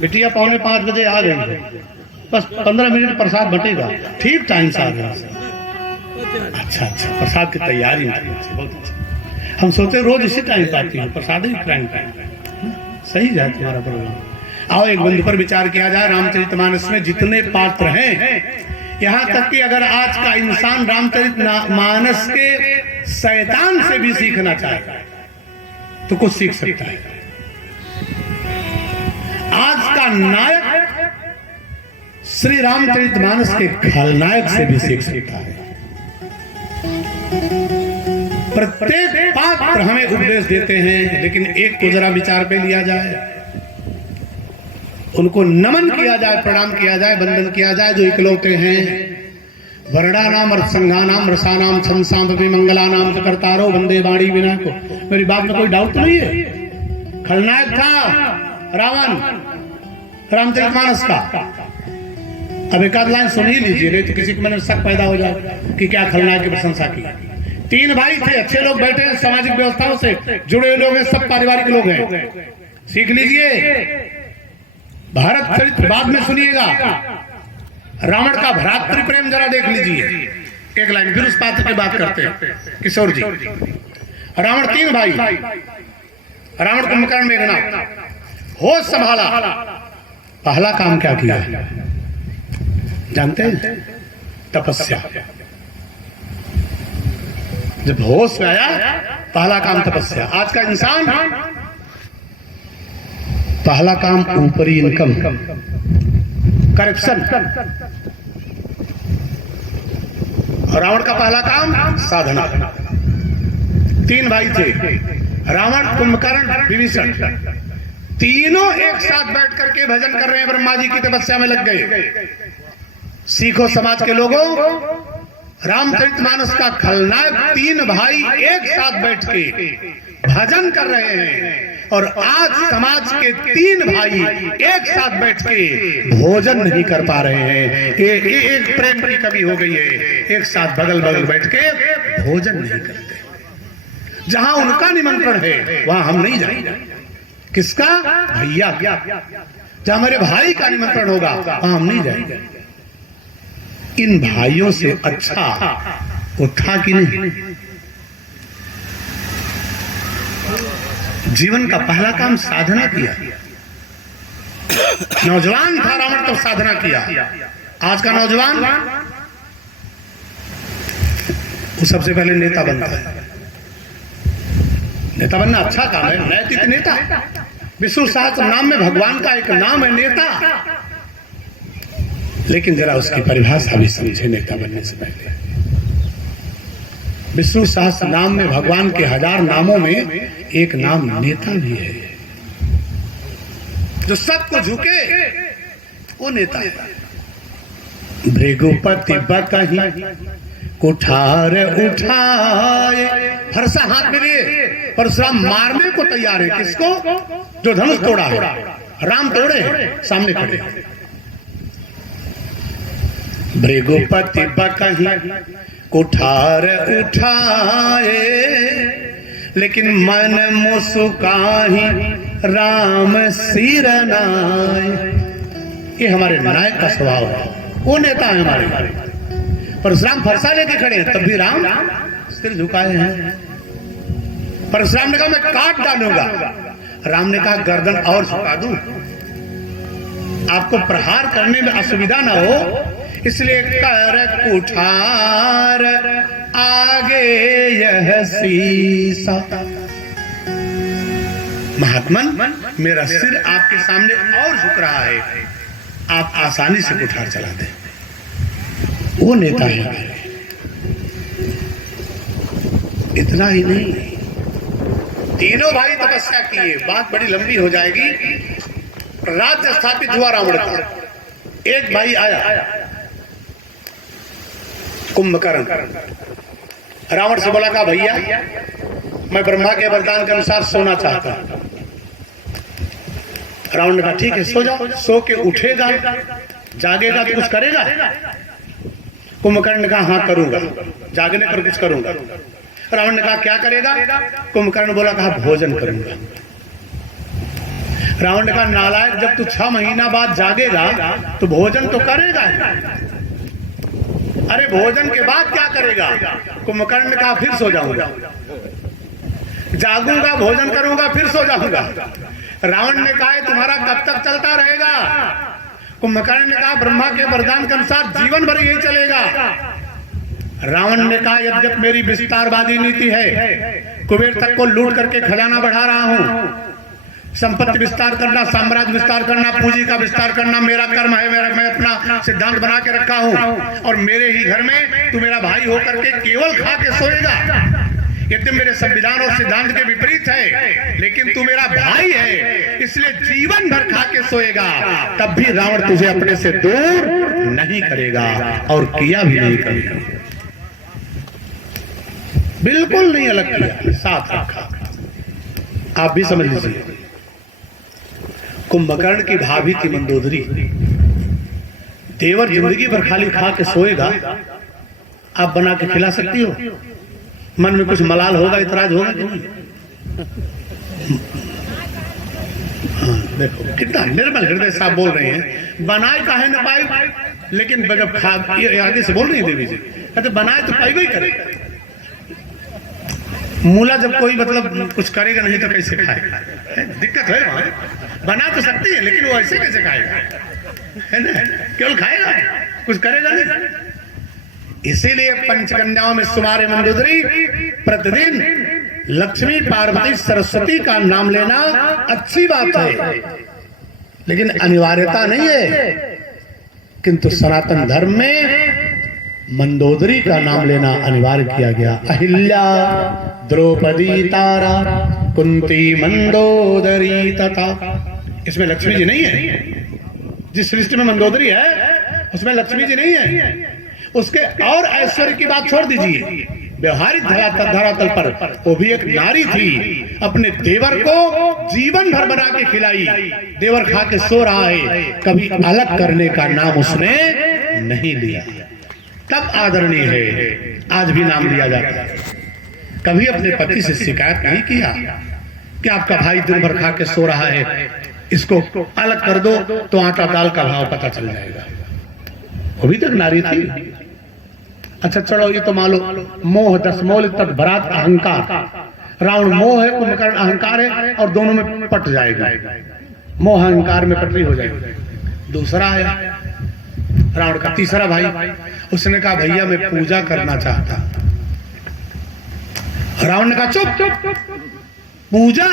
बिटिया 4:45 बजे आ गई, बस 15 मिनट प्रसाद बटेगा, ठीक टाइम से आ गया। अच्छा प्रसाद की तैयारी बहुत अच्छा। हम सोचे रोज इसी टाइम पे आती है, प्रसाद ही टाइम पे सही जाए तुम्हारा प्रोग्राम। आओ एक बंधु पर विचार किया जाए। रामचरितमानस में जितने पात्र हैं, यहाँ तक कि अगर आज का इंसान रामचरितमानस के शैतान से भी सीखना चाहे तो कुछ सीख सकता है। आज का नायक श्री रामचरितमानस के खलनायक से भी सीख सकता है। प्रत्येक पात्र हमें उपदेश देते हैं, लेकिन एक को जरा विचार पे लिया जाए, उनको नमन किया जाए, प्रणाम किया जाए, वंदन किया जाए, जो इकलौते हैं। वर्णानाम अर्थ रसानाम छंसाम मंगलानाम कर्तारो वंदे वाणी विना को। मेरी बात में कोई डाउट नहीं है। खलनायक था रावण रामचरितमानस का। अब एक आध लाइन सुन ही लीजिए, नहीं तो किसी को मैंने शक पैदा हो जाए कि क्या खलनायक की प्रशंसा की। 3 भाई थे, अच्छे लोग बैठे हैं, सामाजिक व्यवस्थाओं से जुड़े हुए लोग हैं, सब पारिवारिक लोग हैं, सीख लीजिए। भारत चरित्र बाद में सुनिएगा। रावण का भ्रातृ प्रेम जरा देख लीजिए, एक लाइन, फिर उस पात्र की बात करते हैं। किशोर जी, रावण 3 भाई, रावण कुंभकर्ण मेघनाद, होश संभाला। पहला काम क्या किया जानते हैं? तपस्या। जब होश में आया, पहला काम तपस्या। आज का इंसान पहला काम ऊपरी इनकम, करप्शन। रावण का पहला काम साधना। 3 भाई थे, रावण कुंभकर्ण विभीषण, तीनों एक साथ बैठ करके भजन कर रहे हैं, ब्रह्मा जी की तपस्या में लग गए। सीखो समाज के लोगों, रामचरितमानस का खलनायक 3 भाई एक साथ बैठ के भजन कर रहे हैं, और आज समाज के 3 भाई एक साथ बैठ के भोजन नहीं कर पा रहे हैं। एक प्रेम की कमी हो गई है, एक साथ बगल बगल बैठ के भोजन नहीं करते। जहां उनका निमंत्रण है वहां हम नहीं जाएंगे। किसका? भैया। जहां मेरे भाई का निमंत्रण होगा वहां हम नहीं जाएंगे। इन भाइयों से अच्छा वो था कि नहीं? जीवन का पहला काम साधना किया। नौजवान था रावण तो साधना किया। आज का नौजवान वो सबसे पहले नेता बनता है। नेता बनना अच्छा काम है, नैतिक नेता। विष्णु सहस्त्र नाम में भगवान का एक नाम है नेता। लेकिन जरा उसकी परिभाषा भी समझे नेता बनने से पहले। विष्णु सहस्त्र नाम में भगवान के 1000 नामों में एक नाम नेता भी है। जो सबको झुके वो नेता है। भृगुपति बकहि कुठार उठाए, फरसा हाथ में लिए परशुराम मारने को तैयार है। किसको? जो धनुष तोड़ा है। राम तोड़े सामने खड़े। भृगुपति बकहि कुठार उठाए, लेकिन मन मुस्काहि राम सिर नाय। ये हमारे नायक का स्वभाव है। वो नेता है हमारे। परशुराम फरसा लेके खड़े हैं, तब भी राम सिर झुकाए हैं। परशुराम ने कहा मैं काट डालूंगा। राम ने कहा गर्दन और झुका दूं, आपको प्रहार करने में असुविधा ना हो, इसलिए कर कुठार आगे यह शीसा। महात्मन, मेरा सिर आपके सामने और झुक रहा है, आप आसानी से कुठार चला दें। वो नेता है। इतना ही नहीं, तीनों भाई तपस्या किए। बात बड़ी लंबी हो जाएगी। राज्य स्थापित हुआ रावण का। एक भाई आया कुंभकर्ण, रावण से बोला कहा भैया मैं ब्रह्मा के वरदान के अनुसार सोना चाहता हूं। रावण ने कहा ठीक है सो जाओ। सो के उठेगा, जागेगा तो कुछ करेगा? कुंभकर्ण ने कहा हाँ करूंगा, जागने पर कुछ करूंगा। रावण ने कहा क्या करेगा? कुंभकर्ण बोला कहा भोजन करूंगा। रावण ने कहा नालायक, जब तू 6 महीना बाद जागेगा तो भोजन तो करेगा। अरे भोजन के बाद क्या करेगा? कुंभकर्ण ने कहा फिर सो जाऊंगा, जागूंगा, भोजन करूंगा, फिर सो जाऊंगा। रावण ने कहा तुम्हारा कब तक चलता रहेगा? कुंभकर्ण ने कहा ब्रह्मा के वरदान के अनुसार जीवन भर यही चलेगा। रावण ने कहा यद्यप मेरी विस्तारवादी नीति है, कुबेर तक को लूट करके खजाना बढ़ा रहा हूं, संपत्ति विस्तार करना, साम्राज्य विस्तार करना, पूंजी का विस्तार करना मेरा कर्म है। मैं अपना सिद्धांत बना के रखा हूं, और मेरे ही घर में तू मेरा भाई होकर के केवल खा के सोएगा। यद्यपि मेरे संविधान और सिद्धांत के विपरीत है, लेकिन तू मेरा भाई है, इसलिए जीवन भर खा के सोएगा। तब भी रावण तुझे अपने से दूर नहीं करेगा, और किया भी नहीं करेगा। बिल्कुल नहीं अलग किया, साथ रखा। आप भी समझ लीजिए। कुंभकर्ण की भाभी थी मंदोदरी। देवर जिंदगी भर खाली खा के सोएगा, आप बना के खिला सकती हो? मन में कुछ मलाल होगा, इतराज होगा कि नहीं? देखो कितना निर्मल हृदय साहब बोल रहे हैं। बनाए काहे न पाए, लेकिन जब खा आगे से बोल रही है देवी जी, कहते बनाए तो पाई ही करे। मूला जब कोई मतलब कुछ करेगा नहीं तो कैसे खाएगा? दिक्कत है वहां। बना तो सकती है, लेकिन वो ऐसे कैसे खाएगा? है ना, केवल खाएगा, कुछ करेगा नहीं। इसीलिए पंचकन्याओं में सुमारे मंदोदरी प्रतिदिन लक्ष्मी, पार्वती, सरस्वती का नाम लेना अच्छी बात है, लेकिन अनिवार्यता नहीं है। किंतु सनातन धर्म में मंदोदरी का नाम लेना अनिवार्य किया गया। अहिल्या, द्रौपदी, तारा, कुंती, मंदोदरी तथा। इसमें लक्ष्मी जी नहीं है। जिस लिस्ट में मंदोदरी है उसमें लक्ष्मी जी नहीं है। उसके और ऐश्वर्य की बात छोड़ दीजिए, व्यवहारिक धरातल पर वो भी एक नारी थी। अपने देवर को जीवन भर बना के खिलाई। देवर खा के सो रहा है, कभी अलग करने का नाम उसने नहीं लिया। तब आदरणीय है। आज भी नाम लिया जाता है। कभी अपने पति से शिकायत नहीं किया कि आपका भाई दिन भर खा के सो रहा है, इसको अलग कर दो तो आटा दाल का भाव पता चल जाएगा। वो भी तक नारी थी। अच्छा चलो, ये तो मान लो मोह दशमोल तक भरात अहंकार। रावण मोह है, कुंभकर्ण अहंकार है, और दोनों में पट जाएगा। मोह अहंकार में पटरी हो जाएगी। दूसरा आया रावण का तीसरा भाई, उसने कहा भैया मैं पूजा करना चाहता। रावण ने कहा चुप, पूजा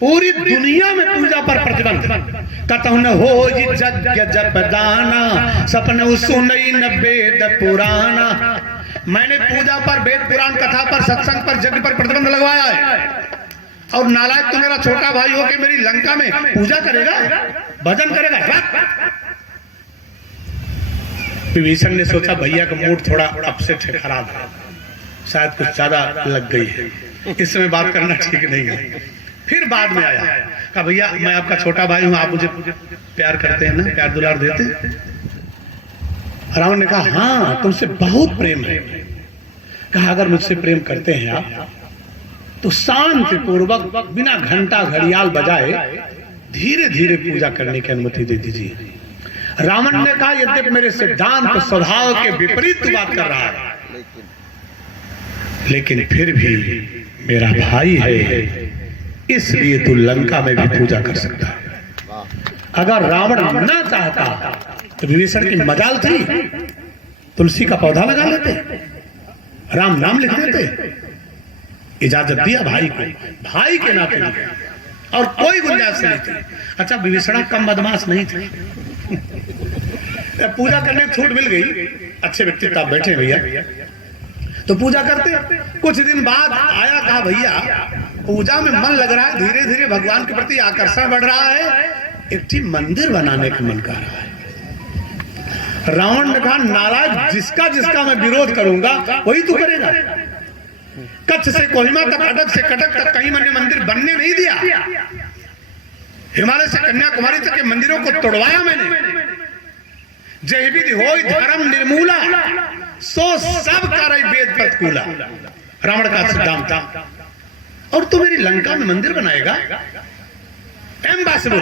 पूरी दुनिया में पूजा पर प्रतिबंध। कतहुन हो यज्ञ जप दाना सपन सुनई न वेद पुराना। मैंने पूजा पर, वेद पुराण कथा पर, सत्संग पर, यज्ञ पर प्रतिबंध लगवाया है, और नालायक तो मेरा छोटा भाई हो के मेरी लंका में पूजा करेगा, भजन करेगा। विभीषण ने सोचा भैया का मूड थोड़ा अपसेट है, खराब है, शायद कुछ ज्यादा लग गई है, इस समय बात करना ठीक नहीं है। फिर बाद में आया, कहा भैया मैं आपका छोटा भाई हूं, आप मुझे प्यार करते हैं ना, प्यार दुलार देते हैं? रावण ने कहा हाँ तुमसे बहुत प्रेम है। कहा अगर मुझसे प्रेम करते हैं आप तो शांति पूर्वक बिना घंटा घड़ियाल बजाए धीरे धीरे पूजा करने की अनुमति दे दीजिए। रावण ने कहा यद्यपि मेरे सिद्धांत स्वभाव के विपरीत तू बात कर रहा है, लेकिन फिर भी मेरा भाई है, इसलिए तू लंका में भी पूजा कर सकता है। अगर रावण ना चाहता तो विभीषण की मजाल थी, तुलसी का पौधा लगा लेते, राम नाम लिख देते, इजाजत दिया भाई को, भाई के नाते और कोई गुंजाइश नहीं थी। अच्छा विभीषण कम बदमाश नहीं थे, पूजा करने की छूट मिल गई, अच्छे व्यक्ति आप बैठे भैया तो पूजा करते। कुछ दिन बाद आया, कहा भैया पूजा में मन लग रहा है, धीरे धीरे भगवान के प्रति आकर्षण बढ़ रहा है, एक ठीक मंदिर बनाने का मन कर रहा है। रावण ने कहा नाराज जिसका जिसका मैं विरोध करूंगा वही तू करेगा। कच्छ से कोहिमा तक, कटक से कटक तक कहीं मैंने मंदिर बनने नहीं दिया, हिमालय से कन्याकुमारी तक के मंदिरों को तोड़वाया मैंने। जय विधि होय धर्म निर्मूला सो सब कार्य वेद प्रतिकूला, रावण का सिद्धांत था। और तू मेरी लंका में मंदिर बनाएगा, impossible,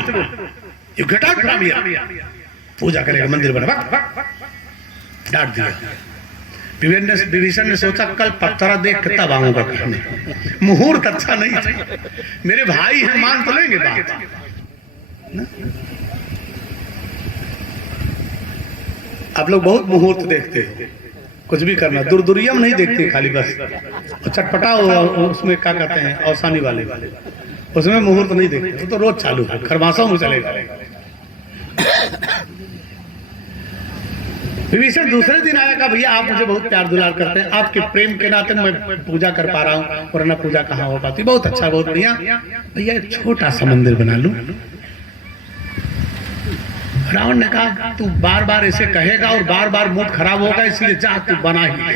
you get out from here, पूजा करेगा मंदिर बना, डांट दिया। विभीषण ने सोचा कल पत्थरा देख के तब आऊंगा कहने, मुहूर्त अच्छा नहीं था, मेरे भाई हैं मान तो लेंगे बात ना? आप लोग बहुत मुहूर्त देखते हो, कुछ भी करना दुर्दुरियम नहीं देखते, खाली बस चटपटा उसमें क्या कहते हैं औसानी वाले, उसमें मुहूर्त नहीं देखते, वो तो रोज चालू है, खरमासों में चलेगा। विभीषण दूसरे दिन आया, कहा भैया आप मुझे बहुत प्यार दुलार करते हैं, आपके प्रेम के नाते मैं पूजा कर पा रहा हूँ, वरना पूजा कहाँ हो पाती। बहुत अच्छा, बहुत बढ़िया भैया, एक छोटा सा मंदिर बना लूं। रावण ने कहा तू बार बार ऐसे कहेगा और बार बार मूड खराब होगा, इसलिए जा तू बना ही ले,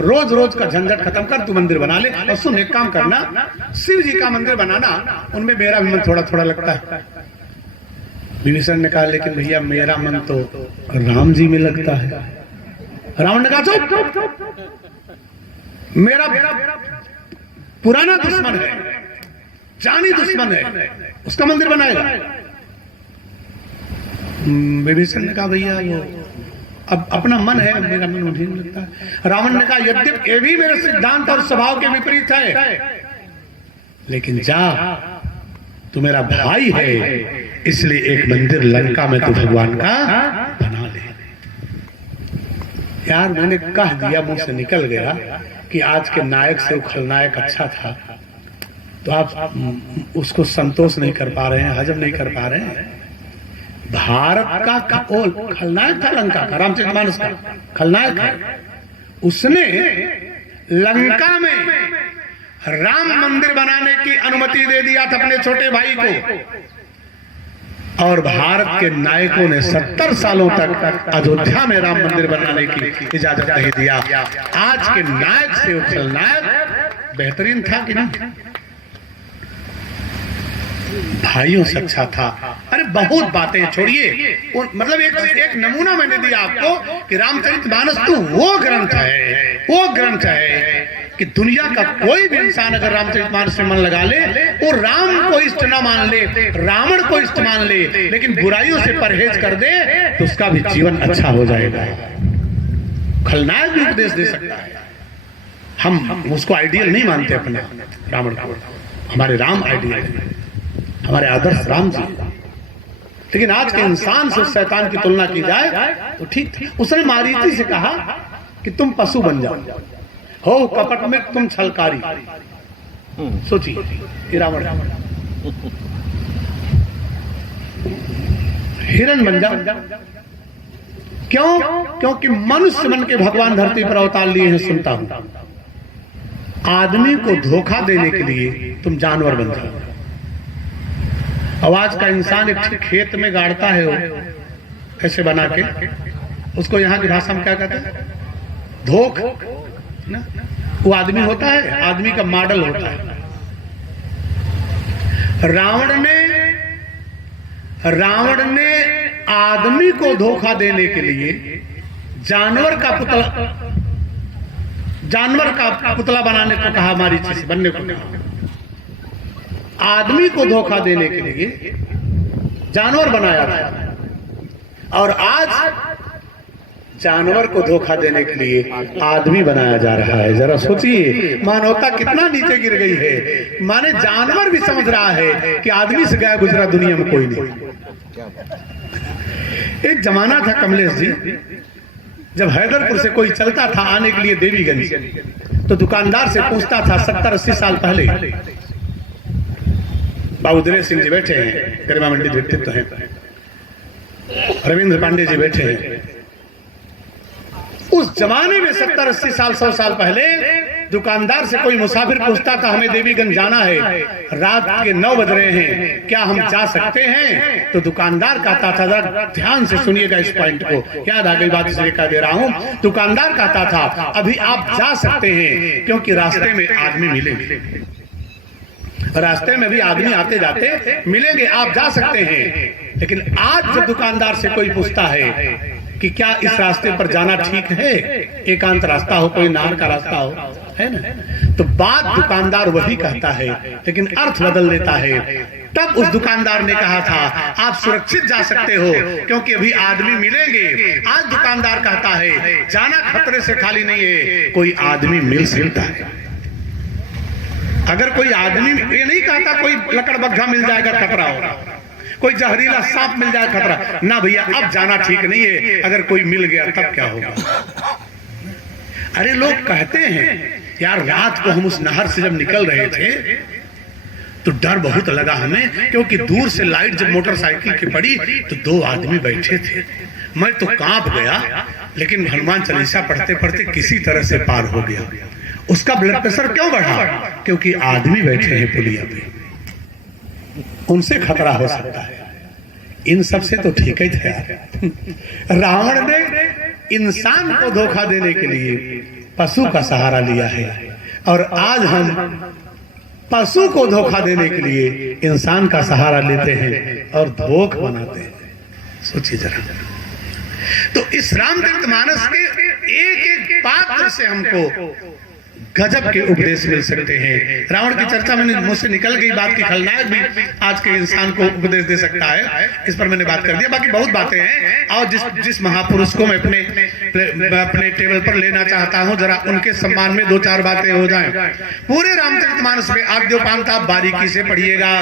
रोज रोज का झंझट खत्म कर, तू मंदिर बना ले। और सुन एक काम करना, शिव जी का मंदिर बनाना, उनमें मेरा भी मन थोड़ा थोड़ा लगता है। विभीषण ने कहा लेकिन भैया मेरा मन तो राम जी में लगता है। रावण ने कहा चुप, मेरा पुराना दुश्मन है, जानी दुश्मन है, उसका मंदिर बनाएगा। विभीषण ने कहा भैया वो अब अपना मन है, मेरा मन मुझे नहीं लगता है। रावण ने कहा यद्यपि ये भी मेरे सिद्धांत और स्वभाव के विपरीत है, लेकिन जा तू मेरा भाई है, इसलिए एक मंदिर लंका में तू भगवान का बना ले। यार मैंने कह दिया, मुंह से निकल गया कि आज के नायक से वो खलनायक अच्छा था, तो आप उसको संतोष नहीं कर पा रहे हैं, हजम नहीं कर पा रहे हैं। भारत का खलनायक था लंका का, रामचरितमानस का खलनायक है, उसने लंका में राम मंदिर बनाने की अनुमति दे दिया था अपने छोटे भाई को, और भारत के नायकों ने 70 सालों तक अयोध्या में राम मंदिर बनाने की इजाजत नहीं दिया। आज के नायक से वो खलनायक बेहतरीन था कि नहीं? भाइयों से अच्छा था। अरे बहुत बातें छोड़िए, मतलब एक नमूना मैंने दिया आपको कि रामचरितमानस तो वो ग्रंथ है कि दुनिया का कोई भी इंसान अगर रामचरितमानस में मन लगा ले, वो राम को इष्ट ना मान ले, रावण को इष्ट मान ले, लेकिन बुराइयों से परहेज कर दे तो उसका भी जीवन अच्छा हो जाएगा। खलनायक भी उपदेश दे सकता है। हम उसको आइडियल नहीं मानते अपना रावण को, हमारे राम आइडियल है। हमारे आदर्श राम जी। लेकिन आज के इंसान से शैतान की तुलना की जाए तो ठीक था। उसने मारीची से कहा कि तुम पशु बन जाओ, हो कपट में तुम छलकारी। सोचिए रावण हिरण बन जाओ। क्यों? क्योंकि मनुष्य मन के भगवान धरती पर अवतार लिए हैं। सुनता हूं आदमी को धोखा देने के लिए तुम जानवर बन जाओ। अब आज का इंसान एक खेत में गाड़ता है वो ऐसे बना के, उसको यहाँ की भाषा में क्या कहते हैं? धोख ना। वो आदमी होता है, आदमी का मॉडल होता है। रावण ने आदमी को धोखा देने के लिए जानवर का पुतला बनाने को कहा, मारीची से बनने को कहा। आदमी को धोखा देने के लिए जानवर बनाया था, और आज जानवर को धोखा देने के लिए आदमी बनाया जा रहा है। जरा सोचिए मानवता कितना नीचे गिर गई है। माने जानवर भी समझ रहा है कि आदमी से गया गुजरा दुनिया में कोई नहीं। एक जमाना था कमलेश जी, जब हैदरपुर से कोई चलता था आने के लिए देवीगंज, तो दुकानदार से पूछता था 70-80 साल पहले। बाबू दिनेश सिंह जी बैठे हैं, गरिमा मंडी व्यक्तित्व हैं, रविंद्र पांडे जी बैठे हैं। उस जमाने में 70-80 साल 100 साल पहले दुकानदार से कोई मुसाफिर पूछता था हमें देवीगंज जाना है, रात के 9 बज रहे हैं, क्या हम जा सकते हैं? तो दुकानदार कहता था, जरा ध्यान से सुनिएगा इस पॉइंट को, याद आ गई बात इसलिए कह दे रहा हूं। दुकानदार कहता था अभी आप जा सकते हैं क्योंकि रास्ते में आदमी मिलेंगे, रास्ते में भी आदमी आते जाते मिलेंगे, आप जा सकते हैं। लेकिन आज जब दुकानदार से कोई पूछता है कि क्या इस रास्ते पर जाना ठीक है, एकांत रास्ता हो, कोई नार का रास्ता हो, है ना, तो बात दुकानदार वही कहता है लेकिन अर्थ बदल देता है। तब उस दुकानदार ने कहा था आप सुरक्षित जा सकते हो क्योंकि अभी आदमी मिलेंगे। आज दुकानदार कहता है जाना खतरे से खाली नहीं है, कोई आदमी मिल सकता है। अगर कोई आदमी, ये नहीं कहता कोई लकड़बग्घा मिल जाएगा खतरा होगा, कोई जहरीला सांप मिल जाए खतरा ना भैया, अब जाना ठीक नहीं है, अगर कोई मिल गया तब क्या होगा। अरे लोग कहते हैं यार रात को हम उस नहर से जब निकल रहे थे तो डर बहुत लगा हमें, क्योंकि दूर से लाइट जब मोटरसाइकिल की पड़ी तो 2 आदमी बैठे थे, मैं तो कांप गया, लेकिन हनुमान चालीसा पढ़ते पढ़ते किसी तरह से पार हो गया। उसका ब्लड प्रेशर क्यों बढ़ा? क्योंकि आदमी बैठे हैं पुलिया पे, उनसे खतरा हो सकता है। इन सब से तो ठीक ही था। रावण ने इंसान को धोखा देने के लिए पशु का सहारा लिया है, और आज हम पशु को धोखा देने के लिए इंसान का सहारा लेते हैं और धोख बनाते हैं। सोचिए जरा। तो इस रामचरितमानस के एक एक पात्र से हमको गजब के उपदेश मिल सकते हैं। रावण की चर्चा मैंने मुझसे निकल गई बात की खलनायक भी आज के इंसान को उपदेश दे सकता है, इस पर मैंने बात कर दिया। बाकी बहुत बातें हैं, और जिस महापुरुष को मैं अपने टेबल पर लेना चाहता हूं, जरा उनके सम्मान में 2-4 बातें हो जाएं। पूरे रामचरितमानस में आद्योपांत आप बारीकी से पढ़िएगा।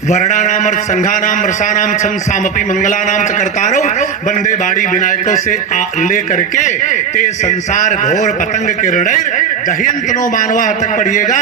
वर्णानाम अर्थ संघानाम रसानाम छंद सामपि मंगलानाम च कर्तारो वंदे बाड़ी विनायकों से लेकर के ते संसार घोर पतंग के रणैर दह्यंतनो मानवा तक पढ़िएगा।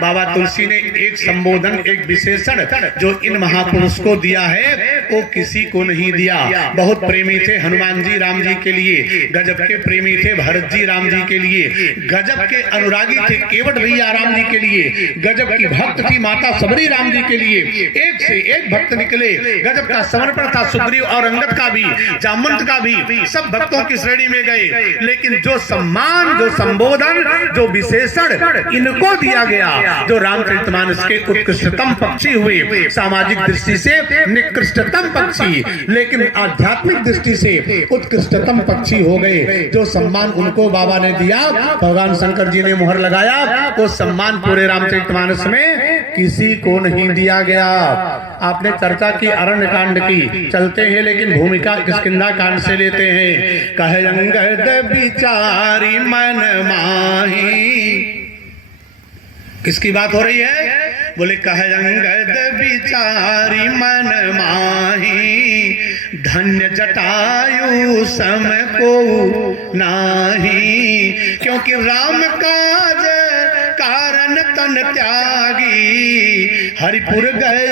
बाबा तुलसी ने एक संबोधन, एक विशेषण जो इन महापुरुष को दिया है वो किसी को नहीं दिया। बहुत प्रेमी थे हनुमान जी राम जी के लिए, गजब के प्रेमी थे भरत जी राम जी के लिए, गजब के अनुरागी थे केवट भैया राम जी के लिए, गजब की भक्त थी माता सबरी राम जी के लिए। एक से एक भक्त निकले, गजब का समर्पण था सुग्रीव और अंगद का भी, जामवंत का भी, सब भक्तों की श्रेणी में गए। लेकिन जो सम्मान, जो संबोधन, जो विशेषण इनको दिया गया, जो रामचरितमानस के उत्कृष्टतम पक्षी हुए, सामाजिक दृष्टि से निकृष्टतम पक्षी, लेकिन आध्यात्मिक दृष्टि से उत्कृष्टतम पक्षी हो गए। जो सम्मान उनको बाबा ने दिया, भगवान शंकर जी ने मुहर लगाया, वो सम्मान पूरे रामचरितमानस में किसी को नहीं दिया गया। आपने चर्चा की अरण्य कांड की, चलते हैं लेकिन भूमिका किष्किंधा कांड से लेते हैं। कहे अंगद बिचारी मन माही, किसकी बात हो रही है? बोले कह अंगद विचारी मन माही, धन्य जटायु सम को नाही, क्योंकि राम काज कारण तन त्यागी, हरिपुर गए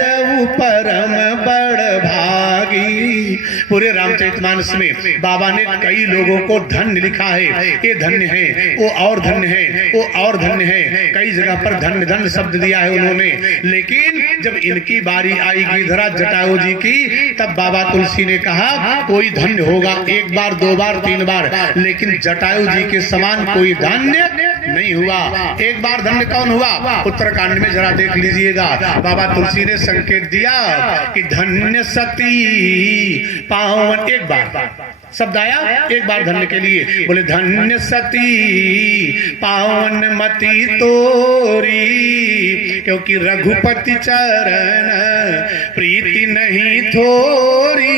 परम बड़ भागी। पूरे रामचरितमानस में बाबा ने कई लोगों को धन्य लिखा है, ये धन्य है, वो और धन्य है, वो और धन्य है, कई जगह पर धन्य धन्य शब्द दिया है उन्होंने। लेकिन जब इनकी बारी आई गिरिधराज जटायु जी की, तब बाबा तुलसी ने कहा कोई धन्य होगा, एक बार, दो बार, तीन बार, लेकिन जटायु जी के समान कोई धन्य नहीं हुआ। एक बार धन्य कौन हुआ? उत्तरकांड में जरा देख लीजिएगा, बाबा तुलसी ने संकेत दिया कि धन्य सती पावन, एक बार शब्द आया, एक बार धन्य के लिए बोले धन्य सती पावन मति तोरी, क्योंकि रघुपति चरण प्रीति नहीं थोरी।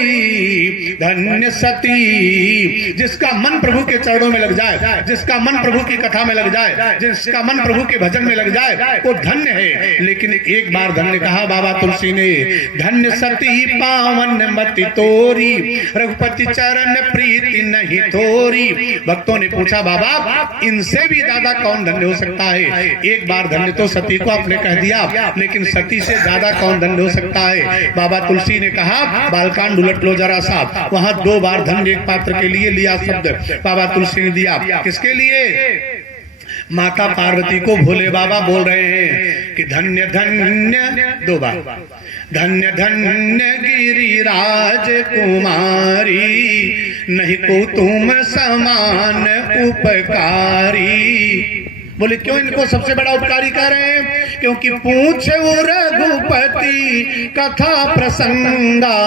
धन्य सती, जिसका मन प्रभु के चरणों में लग जाए, जिसका मन प्रभु की कथा में लग जाए, जिसका मन प्रभु के भजन में लग जाए, वो धन्य है। लेकिन एक बार धन्य कहा बाबा तुलसी ने, धन्य सती पावन मति तोरी, रघुपति चरण प्रीति नहीं थोरी। भक्तों ने पूछा बाबा इनसे भी ज्यादा कौन धन्य हो सकता है? एक बार धन्य तो सती को आपने कह दिया, लेकिन सती से ज्यादा कौन धन्य हो सकता है? बाबा तुलसी ने कहा बालकांड उलट लो जरा सा, वहां दो बार धन्य एक पात्र के लिए लिया शब्द बाबा तुलसी ने दिया। किसके लिए? माता पार्वती को भोले बाबा बोल रहे हैं कि धन्य धन्य, दो बार, धन्य धन्य गिरिराज कुमारी, नहीं को तुम समान उपकारी। बोले क्यों इनको सबसे बड़ा उपकारी कह रहे हैं? क्योंकि पूछे वो रघुपति कथा प्रसंगा,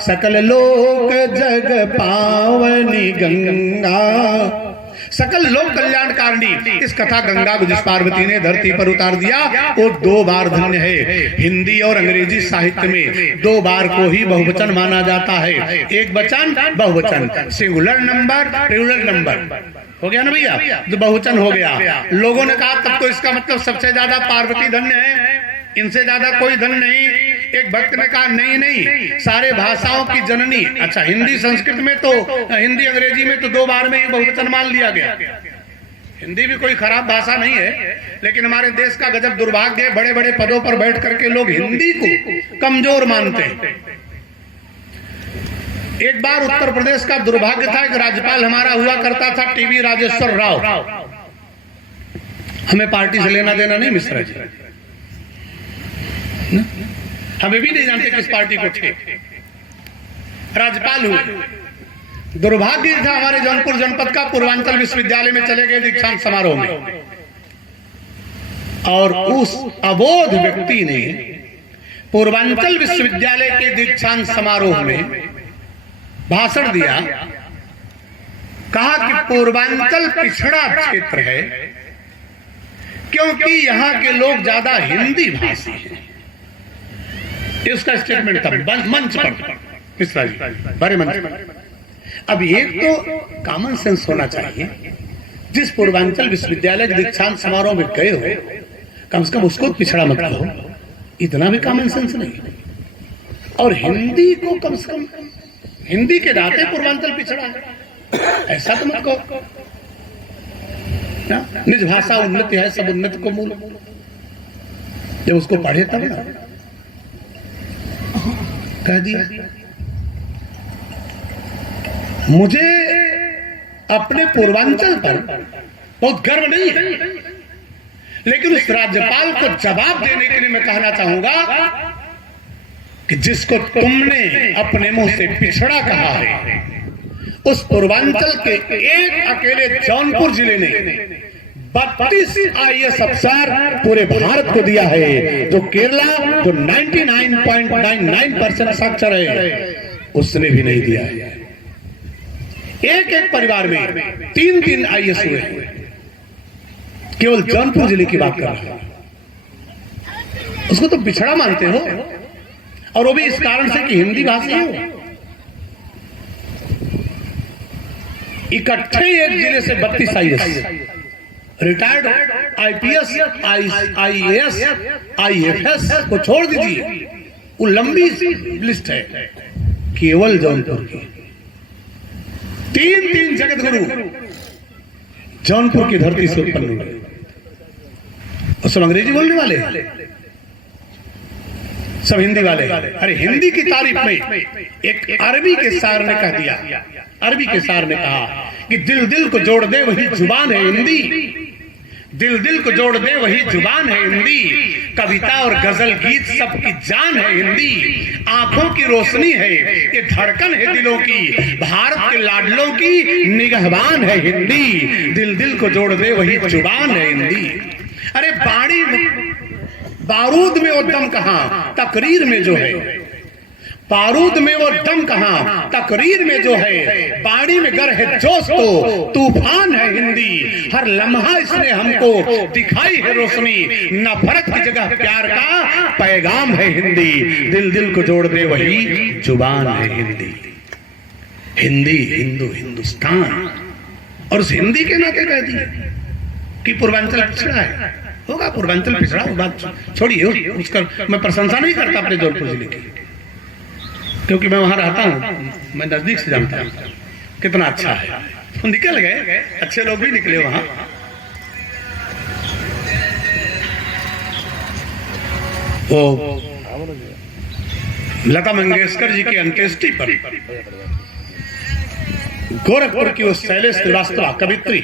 सकल लोक जग पावनी गंगा। सकल लोक कल्याणकारिणी इस कथा गंगा को जिस पार्वती ने धरती पर उतार दिया, वो दो बार धन्य है। हिंदी और अंग्रेजी साहित्य में दो बार को ही बहुवचन माना जाता है। एक वचन बहुवचन, सिंगुलर नंबर, प्लूरल नंबर, हो गया ना भैया, तो बहुवचन हो गया। लोगों ने कहा तब तो इसका मतलब सबसे ज्यादा पार्वती धन्य है, इनसे ज्यादा कोई धन्य नहीं। एक भक्त ने कहा नहीं नहीं, सारे भाषाओं की जननी। अच्छा, हिंदी संस्कृत में तो, हिंदी अंग्रेजी में तो दो बार में ही बहुवचन मान लिया गया। हिंदी भी कोई खराब भाषा नहीं है, लेकिन हमारे देश का गजब दुर्भाग्य है, बड़े बड़े पदों पर बैठ करके लोग हिंदी को कमजोर मानते हैं। एक बार उत्तर प्रदेश का दुर्भाग्य था, एक राज्यपाल हमारा हुआ करता था टीवी राजेश्वर राव। हमें पार्टी से लेना देना नहीं मिश्रा जी, हमें भी नहीं जानते किस पार्टी को थे, राज्यपाल हुए। दुर्भाग्य था हमारे जौनपुर जनपद का, पूर्वांचल विश्वविद्यालय में चले गए दीक्षांत समारोह में, और उस अबोध व्यक्ति ने पूर्वांचल विश्वविद्यालय के दीक्षांत समारोह में भाषण दिया। कहा कि पूर्वांचल पिछड़ा क्षेत्र है क्योंकि यहाँ के लोग ज्यादा हिंदी भाषी हैं। इसका स्टेटमेंट था मंच पर मिश्रा जी, बड़े मंच पर। अब एक तो कॉमन सेंस होना चाहिए, जिस पूर्वांचल विश्वविद्यालय के दीक्षांत समारोह में गए हो कम से कम उसको पिछड़ा मत कहो, इतना भी कॉमन सेंस नहीं। और हिंदी को कम से कम, हिंदी के नाते पूर्वांचल पिछड़ा है, ऐसा तो मत कहो। निज भाषा उन्नति है, सब उन्नति को मूल। जब उसको पढ़े तब ना कह दिया। मुझे अपने पूर्वांचल पर बहुत गर्व नहीं है, लेकिन उस राज्यपाल को जवाब देने के लिए मैं कहना चाहूंगा कि जिसको तुमने अपने मुंह से पिछड़ा कहा है, उस पूर्वांचल के एक अकेले जौनपुर जिले ने 32 IAS अफसर पूरे भारत को दिया है। जो केरला, जो 99.99% साक्षर है, उसने भी नहीं दिया है। एक एक परिवार में 3-3 IAS हुए हैं। केवल जौनपुर जिले की बात कर रहा हूं, उसको तो पिछड़ा मानते हो, और वो भी इस कारण से कि हिंदी भाषी हो। इकट्ठे एक जिले से 32 IAS, retired IPS, IAS, IFS को छोड़ दीजिए, वो लंबी लिस्ट है। केवल जौनपुर की 3 जगत गुरु जौनपुर की धरती से उत्पन्न हुए। और सब अंग्रेजी बोलने वाले, सब हिंदी वाले। अरे हिंदी की तारीफ में एक अरबी के सार ने कह दिया, अरबी के सार ने कहा कि दिल दिल को जोड़ दे वही जुबान है हिंदी, दिल दिल को जोड़ दे वही जुबान है हिंदी, कविता और गजल गीत सबकी जान है हिंदी, आंखों की रोशनी है ये धड़कन है दिलों की, भारत के लाडलों की निगहबान है हिंदी, दिल दिल को जोड़ दे वही जुबान है हिंदी। अरे बाड़ी बारूद में वो दम कहां, तकरीर में जो है, बारूद में वो दम कहां, तकरीर में जो है, बाड़ी में गर है जोश तो तूफान है हिंदी, हर लम्हा इसने हमको दिखाई है रोशनी, नफरत की जगह प्यार का पैगाम है हिंदी, दिल दिल को जोड़ दे वही जुबान है हिंदी। हिंदी, हिंदू, हिंदुस्तान। और उस हिंदी के नाते कह दिए कि पूर्वांचल पिछड़ा है, होगा पूर्वांचल पिछड़ा, बात छोड़िए, उसका मैं प्रशंसा नहीं करता अपने जौनपुर जिले की, क्योंकि मैं वहां रहता हूं, मैं नजदीक से जानता हूं कितना अच्छा है। तो निकल गए, अच्छे लोग भी निकले वहां। वो लता मंगेशकर जी की अंत्येष्टि पर गोरखपुर की वो शैलेश श्रीवास्तव कवित्री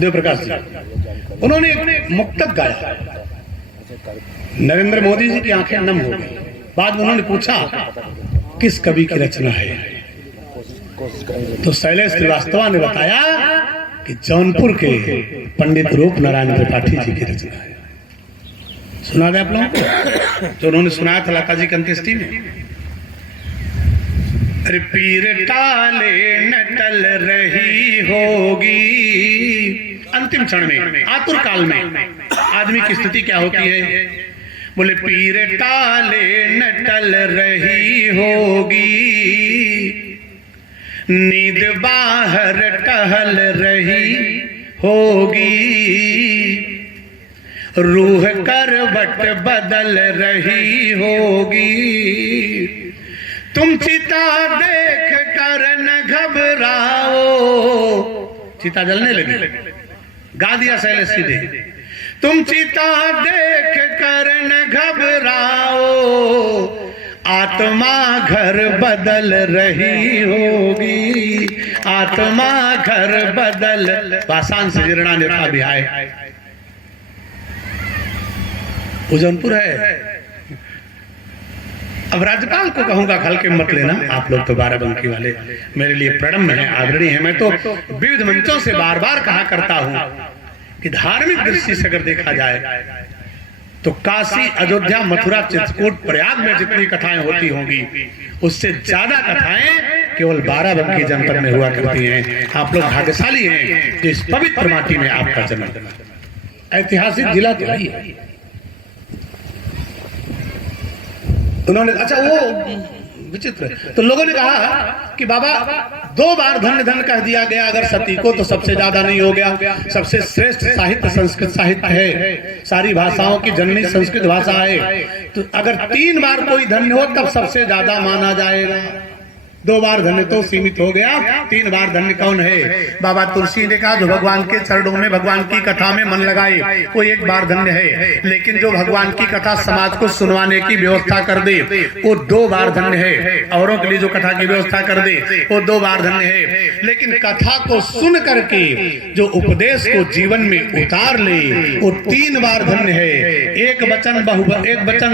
देव प्रकाश जी, उन्होंने एक मुक्तक गाया, नरेंद्र मोदी जी की आंखें नम हो गई। बाद में उन्होंने पूछा किस कवि की रचना है, तो शैलेश श्रीवास्तव ने बताया कि जौनपुर के पंडित रूप नारायण त्रिपाठी जी की रचना है। सुना दे आप लोगों को, जो उन्होंने सुनाया था लता जी की अंत्येष्टि में। अरे पीर टाले न टल रही होगी, अंतिम क्षण में, आतुर काल में आदमी की स्थिति क्या होती है, बोले पीर टाले न टल रही होगी, नींद बाहर टहल रही होगी, रूह करवट बदल रही होगी, तुम चिता देख कर न घबराओ, चिता जलने लगी, गा दिया शैलेश सीधे, तुम चिता देख कर न घबराओ, आत्मा घर बदल रही होगी, आत्मा घर बदल, पाषाण से जीर्णा नेता बिहाय, जौनपुर है। अब राज्यपाल को कहूंगा खल के मत लेना, आप लोग तो बाराबंकी वाले मेरे लिए प्रणम्य हैं, आदरणीय हैं। मैं तो विविध मंचों से बार बार कहा करता हूं कि धार्मिक दृष्टि से अगर देखा जाए तो काशी, अयोध्या, मथुरा, चित्रकूट, प्रयाग में जितनी कथाएं होती होंगी उससे ज्यादा कथाएं केवल बाराबंकी जनपद में हुआ करती हैं। आप लोग भाग्यशाली हैं जो इस पवित्र माटी में आपका जन्म, ऐतिहासिक जिला तो है। उन्होंने, अच्छा वो विचित्र, तो लोगों ने कहा कि बाबा 2 बार धन्य धन्य कह दिया गया, अगर सती को तो सबसे ज्यादा नहीं हो गया, सबसे श्रेष्ठ साहित्य संस्कृत साहित्य है, सारी भाषाओं की जननी संस्कृत भाषा है, तो अगर 3 बार कोई धन्य हो तब सबसे ज्यादा माना जाएगा। 2 बार धन्य तो सीमित हो गया, 3 बार धन्य कौन है? बाबा तुलसी ने कहा जो भगवान के चरणों में, भगवान की कथा में मन लगाए वो 1 बार धन्य है, लेकिन जो भगवान की कथा समाज को सुनवाने की व्यवस्था कर दे वो 2 बार धन्य है, औरों के लिए जो कथा की व्यवस्था कर दे वो 2 बार धन्य है, लेकिन कथा को सुन करके जो उपदेश को जीवन में उतार ले वो 3 बार धन्य है। एक वचन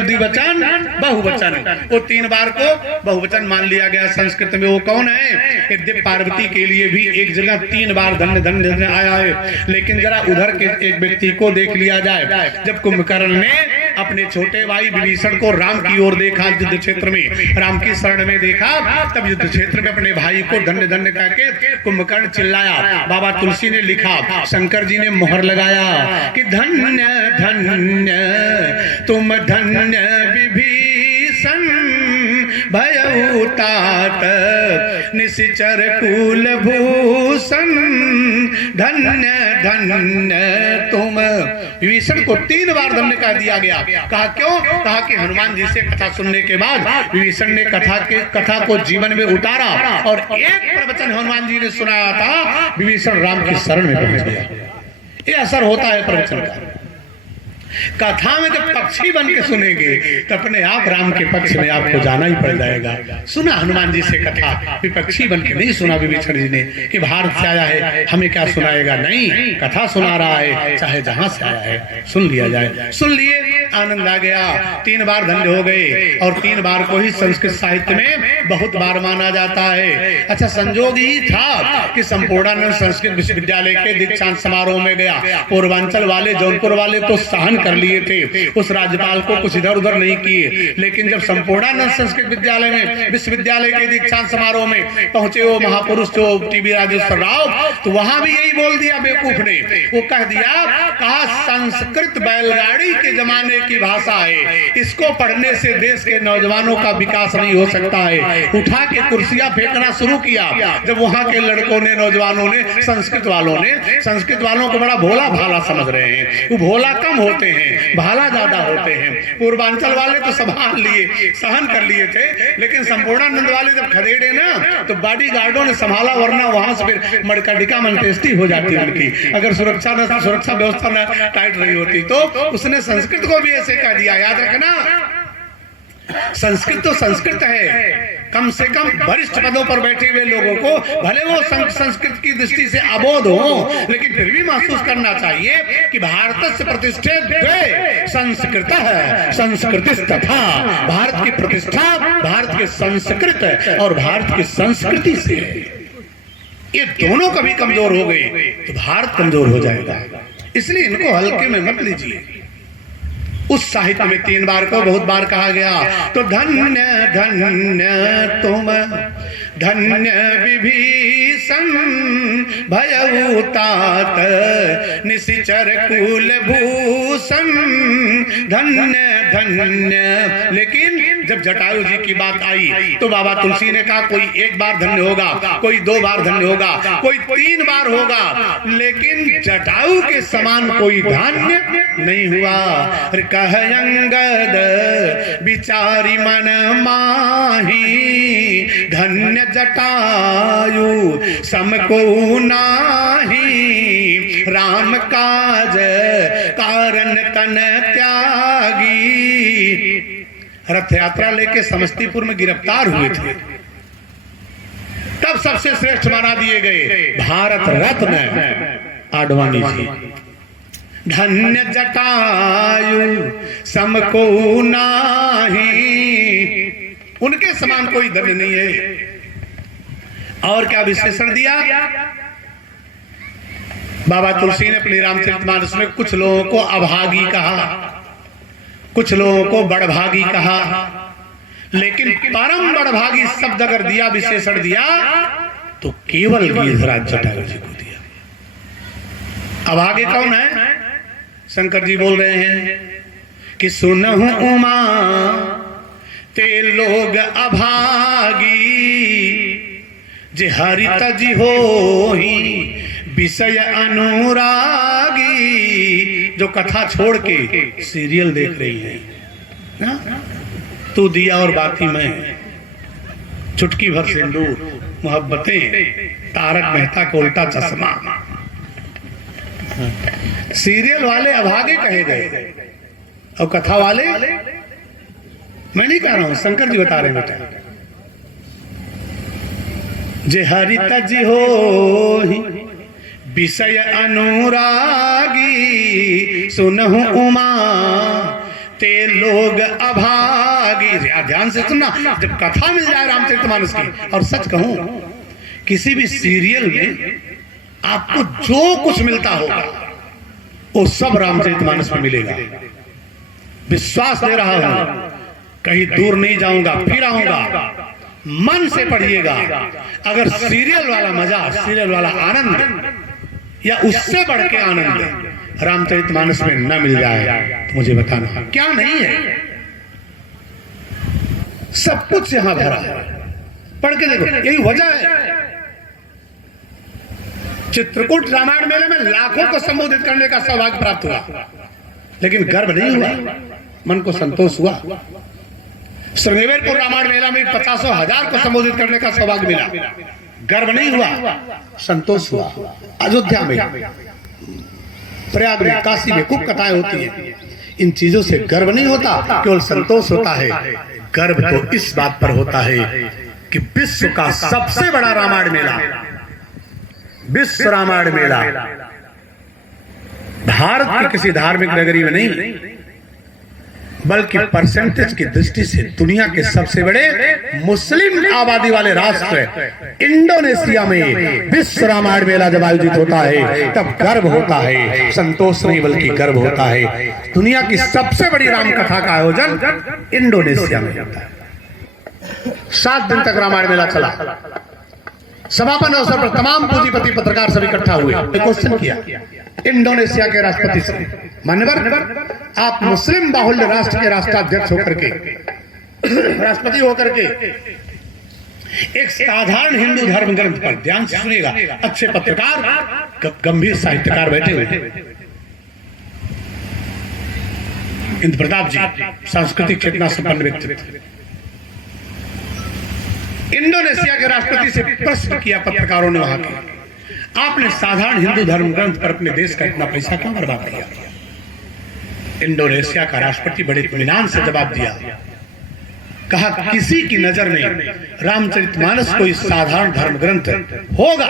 द्विवचन बहुवचन, वो 3 बार को बहुवचन मान लिया गया संस्कृत में। वो कौन है? यद्यपि पार्वती के लिए भी एक जगह 3 बार धन्य धन्य धन्य आया है, लेकिन जरा उधर के एक व्यक्ति को देख लिया जाए। जब कुंभकर्ण ने अपने छोटे भाई विभीषण को राम की ओर देखा, युद्ध क्षेत्र में राम की शरण में देखा, तब युद्ध क्षेत्र में अपने भाई को धन्य धन्य करके कुंभकर्ण चिल्लाया। बाबा तुलसी ने लिखा, शंकर जी ने मोहर लगाया कि धन्य धन्य तुम धन्य विभीषण भयउ तात निशिचर कुल भूषण, धन्य धन्य तुम। विभीषण को 3 बार धन्य कह दिया गया। कहा क्यों? कहा कि हनुमान जी से कथा सुनने के बाद विभीषण ने कथा को जीवन में उतारा और एक प्रवचन हनुमान जी ने सुनाया था, विभीषण राम की शरण में पहुंच गया। ये असर होता है प्रवचन का। कथा में जब पक्षी बन के सुनेंगे तो अपने आप राम के पक्ष में आपको जाना ही पड़ जाएगा। सुना हनुमान जी से कथा, विपक्षी बन के नहीं सुना विभीषण जी ने कि भारत से आया है हमें क्या सुनाएगा, नहीं, कथा सुना रहा है, चाहे जहां से आया है सुन लिया जाए। सुन लिए, आनंद आ गया। 3 बार धन्य हो गए और 3 बार को ही संस्कृत साहित्य में बहुत बार माना जाता है। अच्छा, संजोग ही था कि संपूर्णानंद संस्कृत विश्वविद्यालय के दीक्षांत समारोह में गया। पूर्वांचल वाले, जौनपुर वाले तो सहन कर लिए थे, उस राज्यपाल को कुछ इधर उधर नहीं किए। लेकिन जब संपूर्णानंद संस्कृत विद्यालय में विश्वविद्यालय के दीक्षांत समारोह में पहुंचे वो महापुरुष जो टीबी राजेश्वर राव, तो वहां भी यही बोल दिया बेवकूफ ने। वो कह दिया, कहा संस्कृत बैलगाड़ी के जमाने की भाषा है, इसको पढ़ने से देश के नौजवानों का विकास नहीं हो सकता है। उठा के कुर्सियां फेंकना शुरू किया। जब वहां के लड़कों ने, नौजवानों ने, संस्कृत वालों को बड़ा भोला भाला समझ रहे हैं। वो भोला कम होते हैं, भाला ज्यादा होते हैं। पूर्वांचल वाले तो संभाल लिए, सहन कर लिए थे, लेकिन संपूर्णानंद वाले जब खदेड़े ना तो बॉडी गार्डों ने संभाला, वरना वहां से फिर मड़कटिका मंटेस्टी हो जाती उनकी। अगर सुरक्षा व्यवस्था न टाइट रही होती तो उसने संस्कृत को भी ऐसे कह दिया। याद रखना, संस्कृत तो संस्कृत है। कम से कम वरिष्ठ पदों पर बैठे हुए लोगों को भले वो संस्कृत की दृष्टि से अबोध हो, लेकिन फिर भी महसूस करना चाहिए कि भारत से प्रतिष्ठित द्वे संस्कृत है, संस्कृतिस्तथा। भारत की प्रतिष्ठा भारत के संस्कृत और भारत की संस्कृति से है। ये दोनों कभी कमजोर हो गए तो भारत कमजोर हो जाएगा। इसलिए इनको हल्के में मत लीजिए। उस साहित्य में 3 बार को बहुत बार कहा गया। तो धन्य धन्य तुम, धन्य विभीषण भयउ तात, निशिचर कुल भूषण, धन्य धन्य। लेकिन जब जटायु जी की बात आई तो बाबा तुलसी ने कहा कोई 1 बार धन्य होगा, कोई 2 बार धन्य होगा, कोई 3 बार होगा, लेकिन जटायु के समान कोई धन्य नहीं हुआ। कह अंगद बिचारी मन माही, धन्य जटायु समको नाही, राम काज कारण तन त्यागी। रथ यात्रा लेके समस्तीपुर में गिरफ्तार हुए थे, तब सबसे श्रेष्ठ बना दिए गए भारत रत्न आडवाणी जी। धन्य जटायु समको नाही, उनके समान कोई धन्य नहीं है। और क्या विशेषण दिया बाबा तुलसी ने अपनी रामचरितमानस में? कुछ लोगों को अभागी कहा, कुछ लोगों को बड़भागी कहा, लेकिन परम बड़भागी शब्द अगर दिया, विशेषण दिया, तो केवल गिरिधराज जटायु जी को दिया। अभागे कौन है? शंकर जी बोल रहे हैं कि सुनहु उमा ते लोग अभागी, जे हरि तजी होहि विषय अनुरागी। जो कथा छोड़ के सीरियल देख रही है ना, तू दिया और बाती मैं, चुटकी भर सिंदूर, मोहब्बतें, तारक मेहता का उल्टा चश्मा, सीरियल वाले अभागे कहे गए और कथा वाले, मैं नहीं कह रहा हूं, शंकर जी बता रहे हैं बेटा। जे हरि तजी होहि विषय अनुरागी, सुनहु उमा ते लोग अभागी। ध्यान से सुनना, जब कथा मिल जाए रामचरितमानस की, और सच कहूं किसी भी सीरियल में आपको जो कुछ मिलता होगा वो सब रामचरितमानस में मिलेगा। विश्वास दे रहा हूं, कहीं दूर नहीं जाऊंगा, फिर आऊंगा। मन से पढ़िएगा। अगर सीरियल वाला मजा, सीरियल वाला आनंद या उससे बढ़ के आनंद रामचरितमानस में न मिल जाए तो मुझे बताना क्या नहीं है। सब कुछ यहां भरा है, पढ़ के देखो, यही वजह है। चित्रकूट रामायण मेले में लाखों को संबोधित करने का सौभाग्य प्राप्त हुआ, लेकिन गर्व नहीं हुआ, मन को संतोष हुआ। श्रृंगेरपुर रामायण मेला में 50,000 को संबोधित करने का सौभाग्य मिला, गर्व नहीं हुआ, संतोष हुआ। अयोध्या में, प्रयाग में, काशी में खूब कथाएं होती हैं, इन चीजों से गर्व नहीं होता, केवल संतोष होता है। गर्व तो इस बात पर होता है कि विश्व का सबसे बड़ा रामायण मेला, विश्व रामायण मेला भारत की किसी धार्मिक नगरी में नहीं, बल्कि परसेंटेज की दृष्टि से दुनिया के सबसे बड़े मुस्लिम आबादी वाले राष्ट्र इंडोनेशिया में विश्व रामायण मेला जब आयोजित होता है तब गर्व होता है, संतोष नहीं बल्कि गर्व होता है। दुनिया की सबसे बड़ी रामकथा का आयोजन इंडोनेशिया में होता है। 7 दिन तक रामायण मेला चला। समापन अवसर पर तमाम पूंजीपति पत्रकार सब इकट्ठा हुए, क्वेश्चन किया इंडोनेशिया के राष्ट्रपति से, मान्यवर आप मुस्लिम बाहुल्य राष्ट्र के राष्ट्राध्यक्ष होकर के, राष्ट्रपति होकर के एक साधारण हिंदू धर्म ग्रंथ पर, ध्यान से सुनिएगा, अच्छे पत्रकार, गंभीर साहित्यकार बैठे हुए, इंद्र प्रताप जी सांस्कृतिक चेतना संपन्न व्यक्तित्व, इंडोनेशिया के राष्ट्रपति से प्रश्न किया पत्रकारों ने वहां के, आपने साधारण हिंदू धर्म ग्रंथ पर अपने देश का इतना पैसा क्यों बर्बाद किया? इंडोनेशिया का राष्ट्रपति बड़े इत्मीनान से जवाब दिया, कहा किसी की नजर में रामचरितमानस कोई साधारण धर्म ग्रंथ होगा,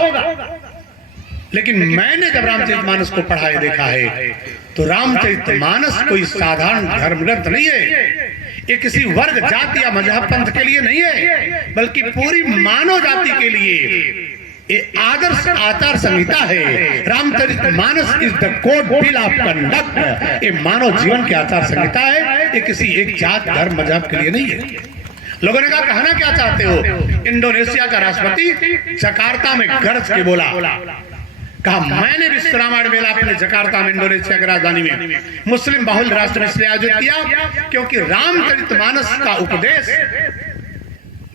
लेकिन मैंने जब रामचरितमानस को पढ़ा है, देखा है, तो रामचरितमानस कोई साधारण धर्म ग्रंथ नहीं है। ये किसी वर्ग, जाति या मजहब पंथ के लिए नहीं है, बल्कि पूरी मानव जाति के लिए ये आदर्श आचार संहिता है। Ramcharitmanas is the code bill of conduct. ये मानव जीवन की आचार संहिता है, ये किसी एक जात, धर्म, मजहब के लिए नहीं है। लोगों ने कहा कहना क्या चाहते हो? इंडोनेशिया का राष्ट्रपति जकार्ता में गरज के बोला, कहा मैंने विश्व रामायण मेला अपने जकार्ता में, इंडोनेशिया की राजधानी में, मुस्लिम बाहुल्य राष्ट्र में इसलिए आयोजित किया क्योंकि रामचरितमानस का उपदेश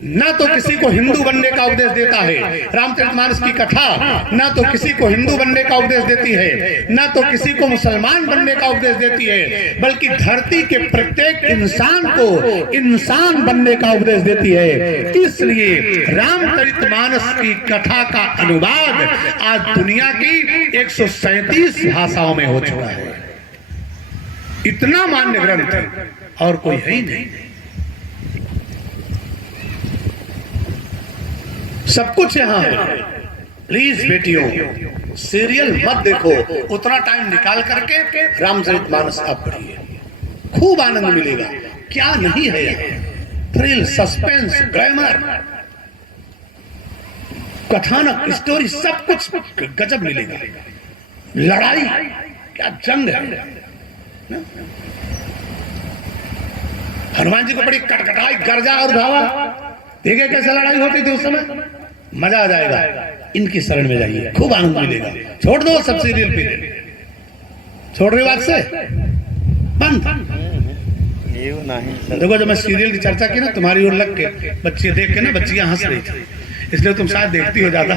न तो किसी को हिंदू बनने का उपदेश देता है, रामचरितमानस की कथा न तो किसी को हिंदू बनने का उपदेश देती है, न तो किसी को मुसलमान बनने का उपदेश देती है, बल्कि धरती के प्रत्येक इंसान को इंसान बनने का उपदेश देती है। इसलिए रामचरितमानस की कथा का अनुवाद आज दुनिया की 137 भाषाओं में हो चुका है। इतना मान्य ग्रंथ और कोई है ही नहीं। सब कुछ यहां है। प्लीज बेटियों, सीरियल मत देखो, उतना टाइम निकाल करके रामचरितमानस आप पढ़िए, खूब आनंद मिलेगा। क्या नहीं है यहाँ? थ्रिल, सस्पेंस, ग्लैमर, कथानक, स्टोरी, सब कुछ गजब मिलेगा। लड़ाई, क्या जंग है। हनुमान जी को बड़ी कटकटाई, गर्जा और धावा, देखे कैसे लड़ाई होती थी उस समय, मजा आ जाएगा। इनकी शरण में जाइए, खूब आनंद मिलेगा। छोड़ दो सब सीरियल पे, छोड़ रहे बात से बंद। देखो जब मैं सीरियल की चर्चा की ना, तुम्हारी ओर लग के बच्चे देख के ना, बच्चियां हंस रही थी, इसलिए तुम शायद देखती हो ज्यादा,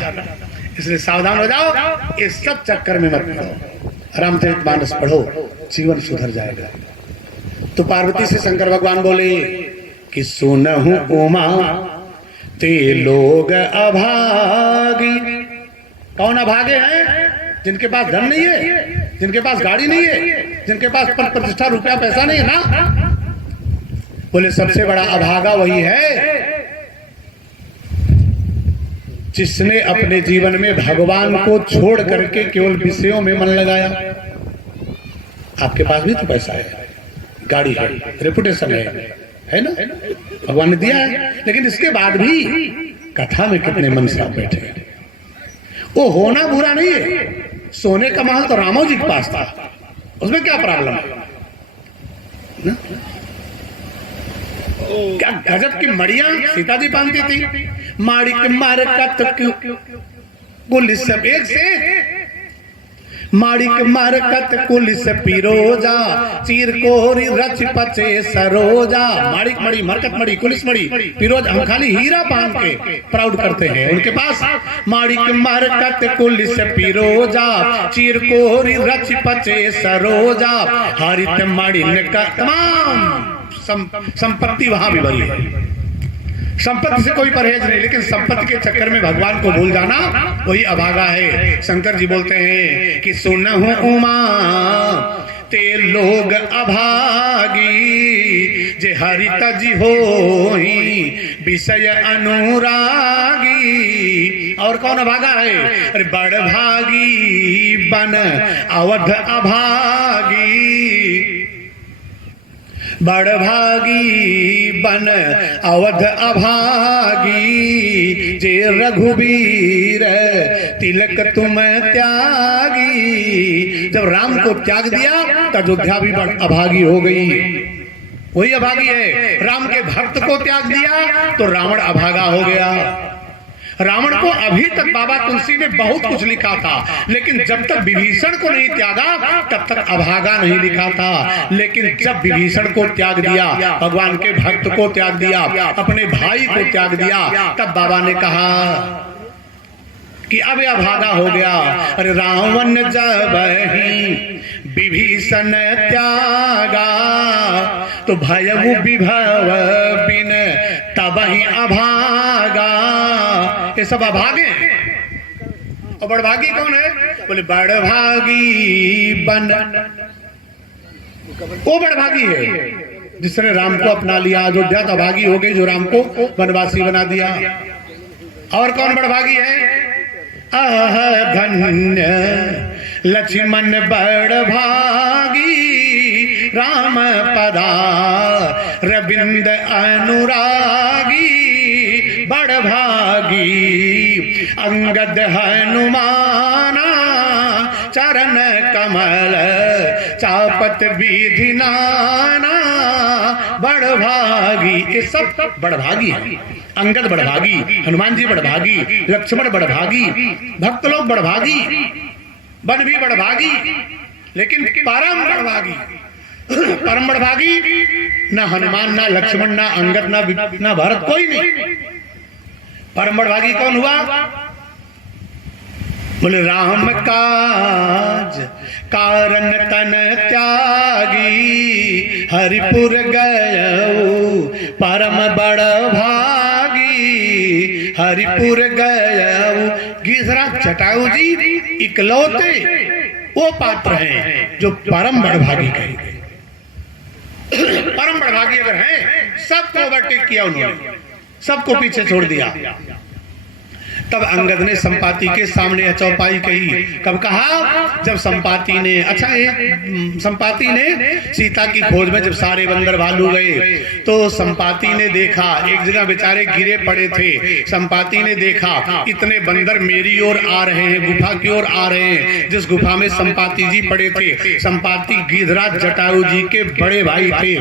इसलिए सावधान हो जाओ, ये सब चक्कर में मत पड़ो। रामचरितमानस पढ़ो, जीवन सुधर जाएगा। तो पार्वती से शंकर भगवान बोले कि सुनहु उमा ते लोग अभागी। कौन अभागे हैं? जिनके पास धन नहीं है, जिनके पास गाड़ी नहीं है, जिनके पास पद प्रतिष्ठा, रुपया पैसा नहीं है ना। बोले सबसे बड़ा अभागा वही है जिसने अपने जीवन में भगवान को छोड़ करके केवल विषयों में मन लगाया। आपके पास भी तो पैसा है, गाड़ी है, रेपुटेशन है ना, भगवान ने दिया है, लेकिन इसके बाद भी कथा में कितने मन से आप बैठे हैं। वो होना बुरा नहीं है। सोने का महल तो रामो जी के पास था, उसमें क्या प्रॉब्लम है ना? क्या गजब की मड़िया सीता जी बांधती थी, माड़ी के मारे का तो क्यों बोली सब एक से माड़िक मरकत कुलिस पिरोजा, चीर कोरी रच पचे सरोजा। माड़िक मड़ी, मरकत मड़ी, कुलिस मड़ी, पिरोजा, हम खाली हीरा पहन के प्राउड करते हैं उनके पास। माड़िक मरकत कुलिस पिरोजा, चीर कोरी रच पचे सरोजा। हरित मड़िन का तमाम संपत्ति वहां भी भरी है। संपत्ति से कोई परहेज नहीं, लेकिन संपत्ति के चक्कर में भगवान को भूल जाना वही अभागा है। शंकर जी बोलते हैं कि सुनहु उमा ते लोग अभागी, जे हरि तज होई विषय अनुरागी। और कौन अभागा है? अरे बड़ भागी बन अवध अभागी, बड़ भागी बन अवध अभागी। जे रघुबीर तिलक तुम त्यागी। जब राम को त्याग दिया तो अयोध्या भी बड़ अभागी हो गई। वही अभागी है। राम के भक्त को त्याग दिया तो रावण अभागा हो गया। रावण को अभी तक बाबा तुलसी ने बहुत कुछ लिखा था, लेकिन जब तक विभीषण को नहीं त्यागा तब तक अभागा नहीं लिखा था। लेकिन जब विभीषण को त्याग दिया, भगवान के भक्त को त्याग दिया, अपने भाई को त्याग दिया, तब बाबा ने कहा कि अब यह अभागा हो गया। अरे रावण जब ही विभीषण त्यागा, तो भयउ विभव बिन तब ही अभागा। ये सब अभागे। और बड़भागी कौन है? बोले बड़भागी बन, वो बड़भागी है जिसने राम को अपना लिया। अयोध्या तो अभागी हो गई जो राम को वनवासी बना दिया। और कौन बड़भागी है? धन्य लक्ष्मण बड़भागी, राम पदारविंद अनुरागी। बड़भागी अंगद हनुमाना, चरण कमल चापत विधि नाना। बड़भागी, ये सब बड़भागी है। अंगद बड़भागी, हनुमान जी बड़भागी, लक्ष्मण बड़भागी, भक्त लोग बड़भागी, वन भी बड़भागी, लेकिन परम बड़भागी, परम बड़भागी ना हनुमान, ना लक्ष्मण, ना अंगद, ना भरत, कोई नहीं। परम बड़भागी कौन हुआ? बोले राम काज कारण तन त्यागी, हरिपुर गयऊ परम बड़ भागी। हरिपुर गयऊ, गिरिराज जटायु जी इकलौते वो पात्र हैं जो परम बड़भागी कहे। परम बड़भागी अगर हैं, सबको ओवरटेक किया उन्होंने, सबको पीछे छोड़ दिया। तब अंगद ने संपाति के सामने चौपाई कही। कब कहा? जब संपाति ने, अच्छा ये संपाति ने सीता की खोज में जब सारे बंदर भालू गए तो संपाति ने देखा एक जगह बेचारे गिरे पड़े थे। संपाति ने देखा इतने बंदर मेरी ओर आ रहे हैं, गुफा की ओर आ रहे हैं। जिस गुफा में संपाति जी पड़े थे, संपाति गिरिराज जटायु जी के बड़े भाई थे,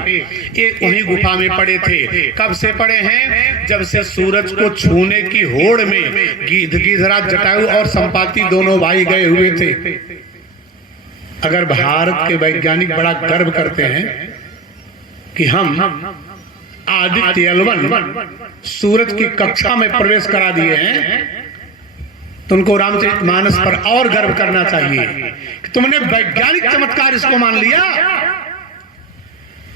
ये वही गुफा में पड़े थे। कब से पड़े हैं? जब से सूरज को छूने की होड़ में गिरिराज जटायु और संपाति दोनों भाई गए हुए थे। अगर भारत के वैज्ञानिक बड़ा गर्व करते हैं कि हम आदित्य एल1 सूरज की कक्षा में प्रवेश करा दिए हैं, तो उनको रामचरितमानस पर और गर्व करना चाहिए कि तुमने वैज्ञानिक चमत्कार इसको मान लिया।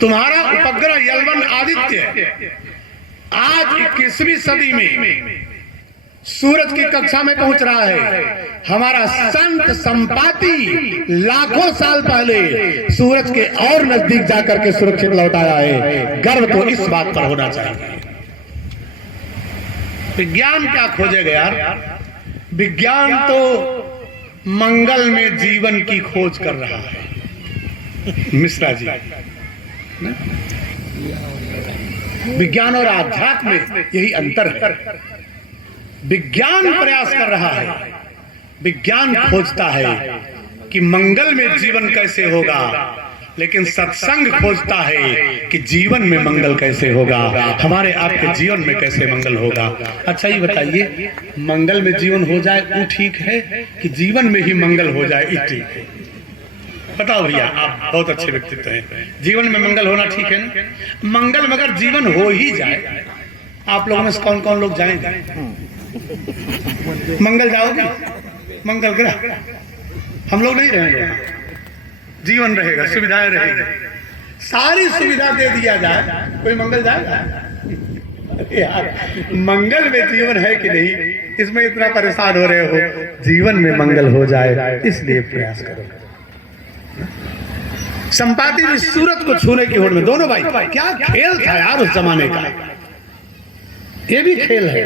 तुम्हारा उपग्रह एल1 आदित्य आज 21वीं सदी में सूरज की कक्षा में पहुंच रहा है। हमारा संत संपाति लाखों साल पहले सूरज के और नजदीक जाकर के सुरक्षित लौटाया है। गर्व तो इस बात पर होना चाहिए। विज्ञान क्या खोजेगा यार? विज्ञान तो मंगल में जीवन की खोज कर रहा है। मिश्रा जी, विज्ञान और आध्यात्म में यही अंतर है। विज्ञान प्रयास कर रहा है, विज्ञान खोजता है कि मंगल में जीवन कैसे होगा, लेकिन सत्संग खोजता है कि जीवन में मंगल कैसे होगा, हमारे आपके जीवन में कैसे मंगल होगा। अच्छा ये बताइए, मंगल में जीवन हो जाए वो ठीक है कि जीवन में ही मंगल हो जाए ये ठीक है? बताओ भैया, आप बहुत अच्छे व्यक्तित्व हैं, जीवन में मंगल होना ठीक है ना? मंगल मगर जीवन हो ही जाए, आप लोगों में से कौन कौन लोग जाएंगे मंगल? जाओगे मंगल ग्रह? हम लोग नहीं रहेंगे, जीवन रहेगा, सुविधाएं रहेगी, सारी सुविधा दे दिया जाए, कोई मंगल जाएगा? यार मंगल में जीवन है कि नहीं, इसमें इतना परेशान हो रहे हो। जीवन में मंगल हो जाए इसलिए प्रयास करो। संपाति ने सूरज को छूने की होड़ में, दोनों भाई, क्या खेल था यार उस जमाने का, ये भी खेल है।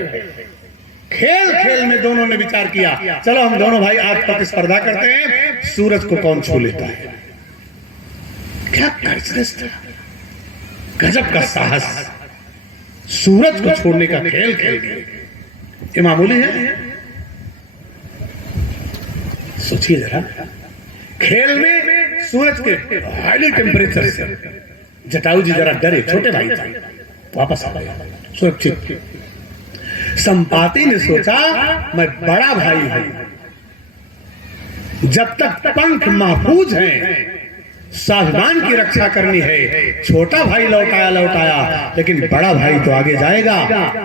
खेल खेल में दोनों ने विचार किया, चलो हम दोनों भाई आज प्रतिस्पर्धा करते हैं, सूरज को कौन छू लेता है। क्या कर्जनस था, गजब का साहस, सूरज को छोड़ने का खेल खेल गए। ये मामूली है? सोचिए जरा, खेल में सूरज के हाईली टेम्परेचर से जटायु जी जरा डरे, छोटे भाई थे, वापस आ गए सुरक्षित। संपाति ने सोचा मैं बड़ा भाई हूं, जब तक पंख महफूज हैं स्वाभिमान की रक्षा करनी है। छोटा भाई लौटाया, लेकिन बड़ा भाई तो आगे जाएगा।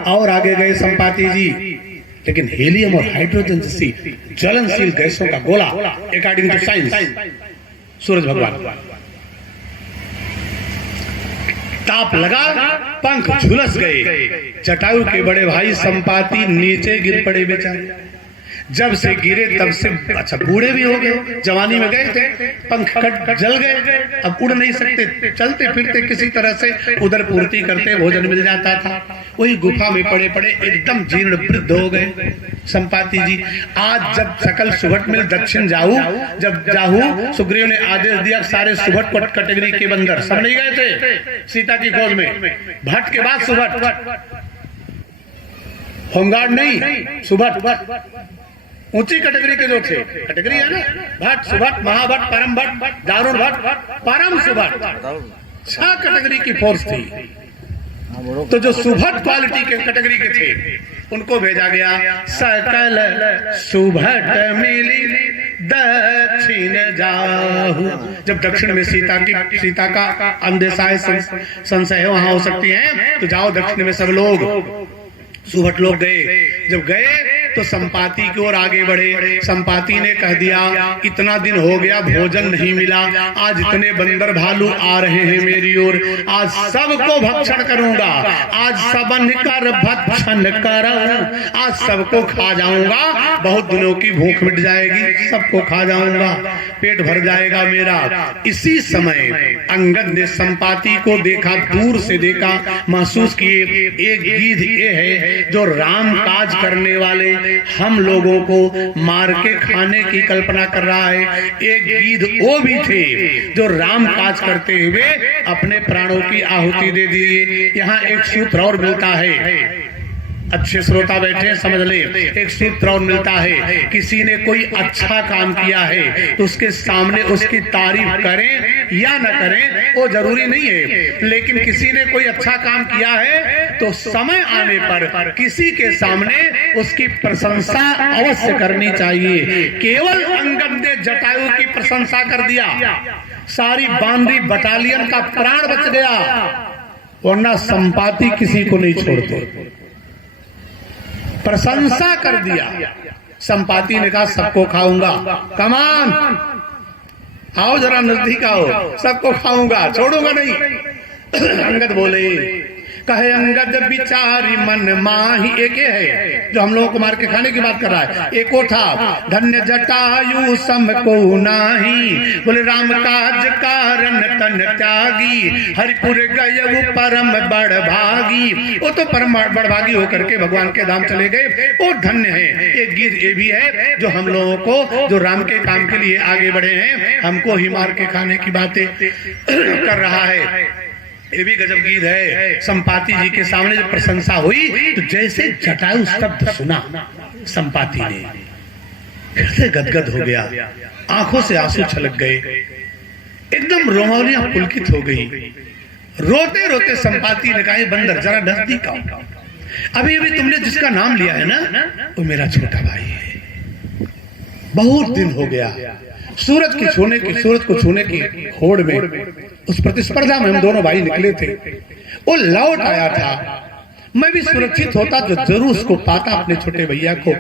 और आगे गए संपाति जी, लेकिन हीलियम और हाइड्रोजन जैसी ज्वलनशील गैसों का गोला, अकॉर्डिंग टू साइंस, सूरज भगवान ताप लगा, पंख झुलस गए। जटायु के बड़े भाई संपाति नीचे गिर पड़े बेचारे। जब से गिरे तब से, अच्छा बूढ़े भी हो गए, जवानी में गए थे, पंख कट जल गए, अब उड़ नहीं सकते, चलते फिरते किसी तरह से उधर पूर्ति करते, भोजन मिल जाता था। वही गुफा में पड़े पड़े एकदम जीर्ण वृद्ध हो गए संपाति जी। आज जब सकल सुभट मिल दक्षिण जाहू, सुग्रीव ने आदेश दिया सारे सुभट को कैटेगरी के बंदर, सब नहीं गए थे सीता की खोज में, भट्ट के बाद सुभट, होमगार्ड नहीं, सुभट ऊंची कैटेगरी के जो थे, कैटेगरी है ना, भट्ट, सुभट, महाभट्ट, परम भट्ट, दारुण भट्ट, परम सुभट, 6 कैटेगरी की फोर्स थी। तो जो सुभट क्वालिटी के कैटेगरी के थे उनको भेजा गया। सकल सुभट मिली दक्षिण जाहू, जब दक्षिण में सीता का अंदेशा है, संशय है वहां हो सकती है, तो जाओ दक्षिण में सब लोग। सुभट लोग गए, जब गए तो संपाति की ओर आगे बढ़े। संपाति ने कह दिया इतना दिन हो गया भोजन नहीं मिला, आज इतने बंदर भालू आ रहे हैं मेरी ओर, आज सबको भक्षण करूंगा, आज सबन कर भक्षण कर, आज सबको खा जाऊंगा, बहुत दिनों की भूख मिट जाएगी, सबको खा जाऊंगा, पेट भर जाएगा मेरा। इसी समय अंगद ने संपाति को देखा, दूर से देखा, महसूस किए एक गिद्ध ये है जो राम काज करने वाले हम लोगों को मार के खाने की कल्पना कर रहा है। एक गिद्ध वो भी थे जो राम काज करते हुए अपने प्राणों की आहुति दे दिए। यहाँ एक सूत्र और मिलता है, अच्छे श्रोता बैठे समझ ले, एक सूत्र और मिलता है, किसी ने कोई अच्छा काम किया है तो उसके सामने उसकी तारीफ करें या न करें वो जरूरी नहीं है, लेकिन किसी ने कोई अच्छा काम किया है तो समय आने पर किसी के सामने उसकी प्रशंसा अवश्य करनी चाहिए। केवल अंगद ने जटायु की प्रशंसा कर दिया, सारी बांदी बटालियन का प्राण बच गया, वरना संपाति किसी को नहीं छोड़ते। प्रशंसा कर दिया। संपाति ने कहा सबको खाऊंगा, कमान आओ जरा नजदीक आओ, सबको खाऊंगा, छोड़ूंगा नहीं। अंगद बोले, कहे अंगद विचारी मन माही, एक है जो हम लोगों को मार के खाने की बात कर रहा है, एक वो था धन्य जटायु सम को नाही, बोले राम काज कारण तन त्यागी, हरिपुर गए परम बड़ भागी, वो तो परम बड़ भागी होकर के भगवान के धाम चले गए, वो धन्य है। एक गिद्ध ये भी है जो हम लोगों को, जो राम के काम के लिए आगे बढ़े हैं, हमको ही मार के खाने की बातें कर रहा है, ये भी गजब गीत है। संपाति जी के सामने जब प्रशंसा हुई तो जैसे जटायु शब्द सुना, संपाति ने हृदय गदगद हो गया, आंखों से आंसू छलक गए। एकदम रोमानिया पुलकित हो गई। रोते रोते संपाति ने कहा, बंदर जरा नजदीक आओ, अभी अभी तुमने जिसका नाम लिया है ना, वो मेरा छोटा भाई है। बहुत दिन हो गया सूरज को छूने की होड़ में, उस प्रतिस्पर्धा में हम दोनों भाई निकले थे। वो लौट आया था, मैं भी सुरक्षित होता तो जरूर उसको पाता, अपने छोटे भैया को।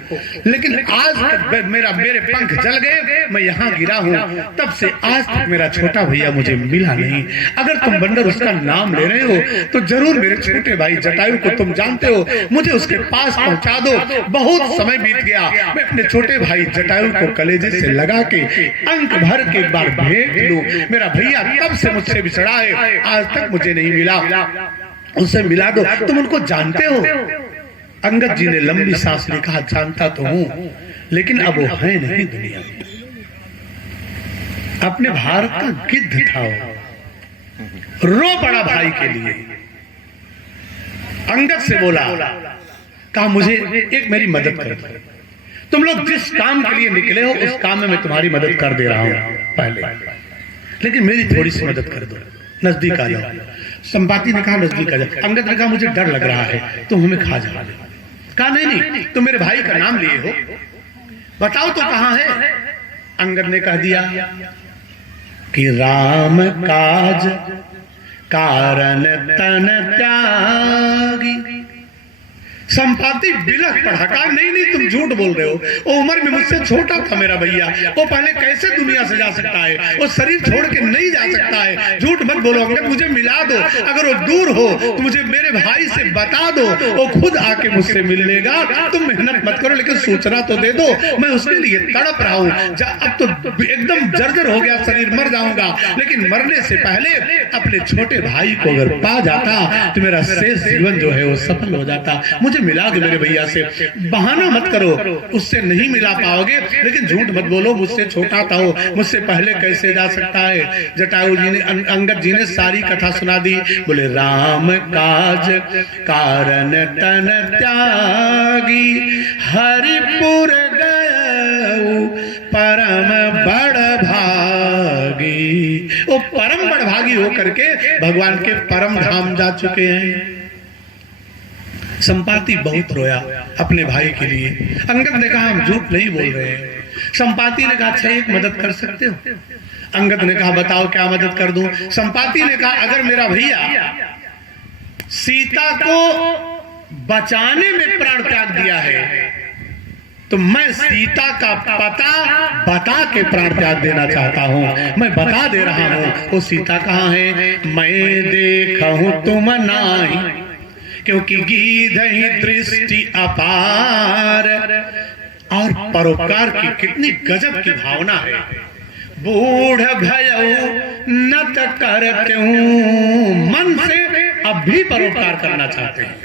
लेकिन आज तक मेरे पंख जल गए, मैं यहाँ गिरा हूँ, तब से आज तक मेरा छोटा भैया मुझे मिला नहीं। अगर तुम बंदर उसका नाम ले रहे हो तो जरूर मेरे छोटे भाई जटायु को तुम जानते हो, मुझे उसके पास पहुंचा दो। बहुत समय बीत गया, मैं अपने छोटे भाई जटायु को कलेजे से लगा के अंक भर के एक बार भेंट लूं। मेरा भैया तब से मुझसे बिछड़ा है, आज तक मुझे नहीं मिला, उसे मिला दो। तुम उनको जानते हो? अंगद जी ने लंबी सांस लेकर कहा, जानता तो हूं, लेकिन अब वो है नहीं दुनिया में। अपने भारत का गिद्ध था वो, रो पड़ा भाई के लिए। अंगद से बोला, कहा मुझे एक मेरी मदद कर दो। तुम लोग जिस काम के लिए निकले हो उस काम में मैं तुम्हारी मदद कर दे रहा हूं पहले, लेकिन मेरी थोड़ी सी मदद कर दो, नजदीक आ जाओ। संपाति ने कहा नजदीक आ जाओ। अंगद ने कहा मुझे डर लग रहा है, तुम हमें खा जाओ। कहा नहीं, तुम मेरे भाई का नाम लिए हो, बताओ तो कहां है। अंगद ने कह दिया कि राम काज कारण तन त्यागी। संपाति बिलख पड़ा, कहा नहीं तुम झूठ बोल रहे हो, वो उम्र में मुझसे छोटा था मेरा भैया, वो पहले कैसे दुनिया से जा सकता है, वो शरीर छोड़ के नहीं जा सकता है। झूठ मत बोलो अंगद, मुझे मिला दो। अगर वो दूर हो तो मुझे मेरे भाई से बता दो, वो खुद आके मुझसे मिल लेगा। तुम मेहनत मत करो, लेकिन सूचना तो दे दो, मैं उसके लिए तड़प रहा हूँ। अब तो एकदम जर्जर हो गया शरीर, मर जाऊंगा, लेकिन मरने से पहले अपने छोटे भाई को अगर पा जाता तो मेरा शेष जीवन जो है वो सफल हो जाता। मुझे मिला दो मेरे भैया से। बहाना मत करो, उससे नहीं मिला पाओगे, लेकिन झूठ मत बोलो मुझसे छोटा था वो, मुझसे पहले कैसे जा सकता है। जटायु जी ने, अंगद जी ने सारी कथा सुना दी। बोले राम काज कारण तन त्यागी, हरिपुर गए परम बड़ भागी। वो परम बड़ भागी होकर के भगवान के परम धाम जा चुके हैं। संपाति बहुत रोया अपने भाई के लिए। अंगद ने कहा हम झूठ नहीं बोल रहे हैं। संपाति ने कहा अच्छा एक मदद कर सकते हो? अंगद ने कहा बताओ क्या मदद कर दूं। संपाति ने कहा अगर मेरा भैया सीता को बचाने में प्राण त्याग दिया है तो मैं सीता का पता बता के प्राण त्याग देना चाहता हूं। मैं बता दे रहा हूं वो सीता कहां है। मैं देखा हूं तुम नाही, क्योंकि गीध ही दृष्टि अपार। और परोपकार की कितनी गजब की भावना है। बूढ़ भयऊ नत करते हूं, मन से अब भी परोपकार करना चाहते हैं,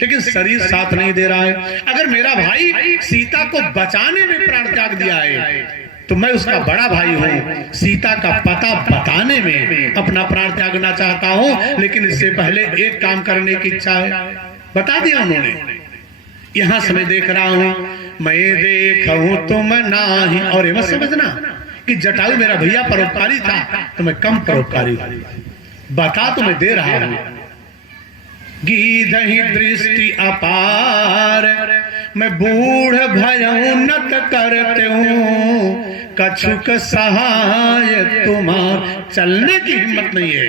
लेकिन शरीर साथ नहीं दे रहा है। अगर मेरा भाई सीता को बचाने में प्राण त्याग दिया है तो मैं उसका बड़ा भाई हूं, सीता का पता बताने में अपना प्राण त्यागना चाहता हूं, लेकिन इससे पहले एक काम करने की इच्छा है। बता दिया उन्होंने। यहां से मैं देख रहा हूं, मैं देखूं तुम नाही। और ये मत समझना कि जटायु मेरा भैया परोपकारी था तो मैं कम परोपकारी हूं। बता तो मैं दे रहा हूं। गीध ही दृष्टि अपार, मैं बूढ़ भयऊ नत करते हूं, कछुक सहाय तुम्हार। चलने की हिम्मत नहीं है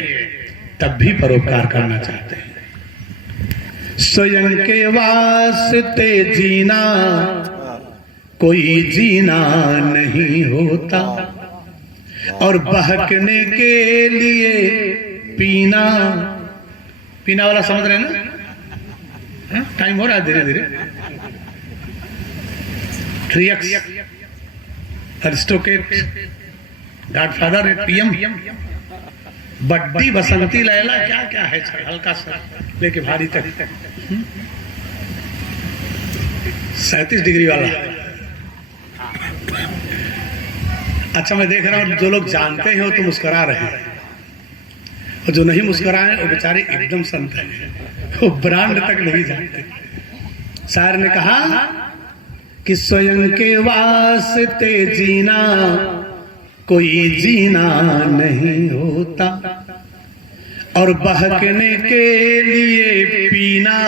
तब भी परोपकार करना चाहते हैं। स्वयं के वास्ते जीना कोई जीना नहीं होता, और बहकने के लिए पीना। पीना वाला समझ रहे ना? टाइम हो रहा है धीरे धीरे। ट्रियक्स, अरिस्टोकेट, गॉडफादर, पीएम, बड्डी, बसंती, लैला, क्या क्या है, हल्का सा लेके भारी तक। 37 डिग्री वाला। अच्छा मैं देख रहा हूं जो लोग जानते हैं वो तो मुस्कुरा रहे हैं, और जो नहीं मुस्कुराए वो बेचारे एकदम संत हैं, वो ब्रांड तक नहीं जानते। शायर ने कहा कि स्वयं के वास्ते जीना कोई जीना नहीं होता, और बहकने के लिए पीना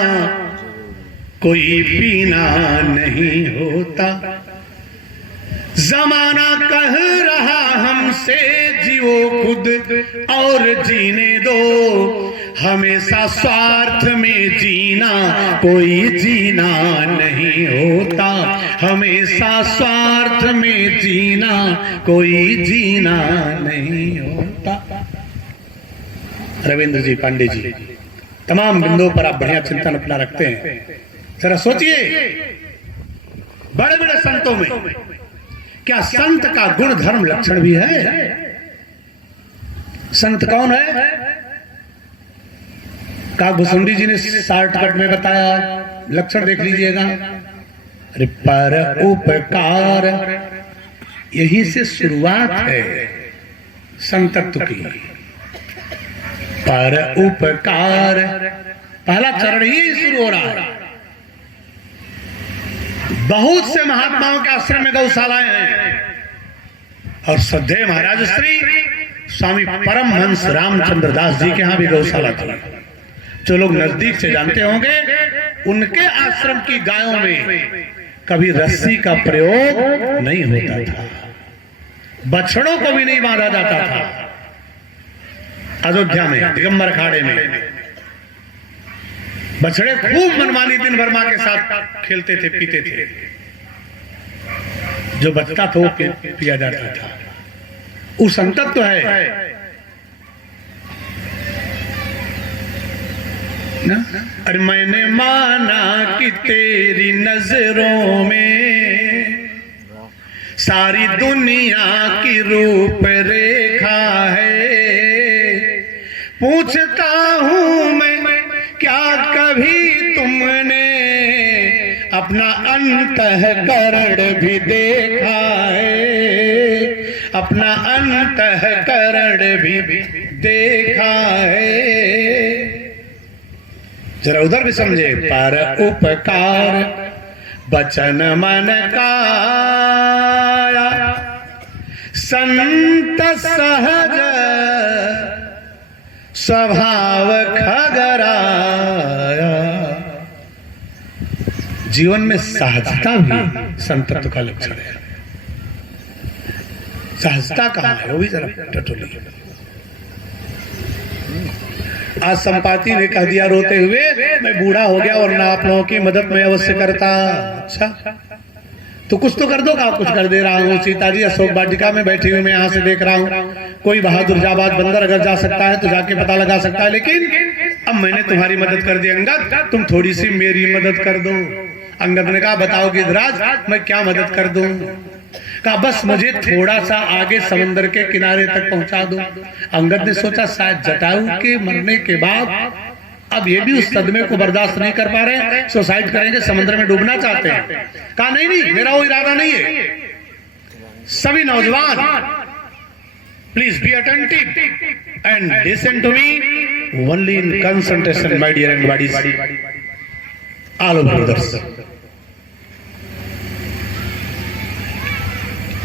कोई पीना नहीं होता। जमाना कह रहा हमसे जियो खुद और जीने दो, हमेशा स्वार्थ में जीना कोई जीना नहीं होता, हमेशा स्वार्थ में जीना कोई जीना नहीं होता। रविंद्र जी पांडे जी तमाम बिंदुओं पर आप बढ़िया चिंतन अपना रखते हैं। जरा सोचिए, बड़े बड़े संतों में क्या संत का गुण धर्म लक्षण भी है? संत कौन है? काकभूषुंडी जी ने शॉर्टकट में बताया, लक्षण देख लीजिएगा। अरे पर उपकार, यही से शुरुआत है संतत्व की। पर उपकार पहला चरण ही शुरू हो रहा है। बहुत से महात्माओं के आश्रम में गौशालाएं हैं, और श्रद्धेय महाराज श्री स्वामी परमहंस रामचंद्र दास जी के यहां भी गौशाला थी। जो लोग नजदीक से जानते होंगे, उनके आश्रम की गायों में कभी रस्सी का प्रयोग नहीं होता था, बछड़ों को भी नहीं बांधा जाता था। अयोध्या में दिगंबर अखाड़े में बछड़े खूब मनमानी दिन भर मां के साथ खेलते थे, पीते थे। जो बचता था वो पिया जाता था। वो संतत्व तो है ना? अरे मैंने माना कि तेरी नजरों में सारी दुनिया की रूपरेखा है, पूछता हूं मैं क्या कभी तुमने अपना अंतःकरण भी देखा है, अपना अंतःकरण भी देखा है। जरा उधर भी समझे। पर उपकार बचन मन काया, संत सहज स्वभाव खगराया। जीवन में सहजता भी संतत्व का लक्षण है। सहजता कहाँ है, वो भी जरा टटोली। आज संपाति ने कह दिया रोते हुए, मैं बूढ़ा हो गया वरना आप लोगों की मदद मैं अवश्य करता। अच्छा तो कुछ तो कर दो। का कुछ कर दे रहा हूँ। सीता जी अशोक वाटिका में बैठी हुई मैं यहाँ से देख रहा हूँ। कोई बहादुर जाबाज बंदर अगर जा सकता है तो जाके पता लगा सकता है, लेकिन अब मैंने तुम्हारी मदद कर दी अंगद, तुम थोड़ी सी मेरी मदद कर दो। अंगद ने कहा बताओ गिरिराज मैं क्या मदद कर दूं? कहा बस मुझे थोड़ा सा आगे समंदर के किनारे तक पहुंचा दो। अंगद ने सोचा शायद जटायु के मरने के बाद अब ये भी उस सदमे को बर्दाश्त नहीं कर पा रहे, सुसाइड करेंगे, समुद्र में डूबना चाहते हैं। कहा नहीं नहीं मेरा वो इरादा नहीं है। सभी नौजवान please be attentive and listen to me only in concentration my dear and bodies all over brothers.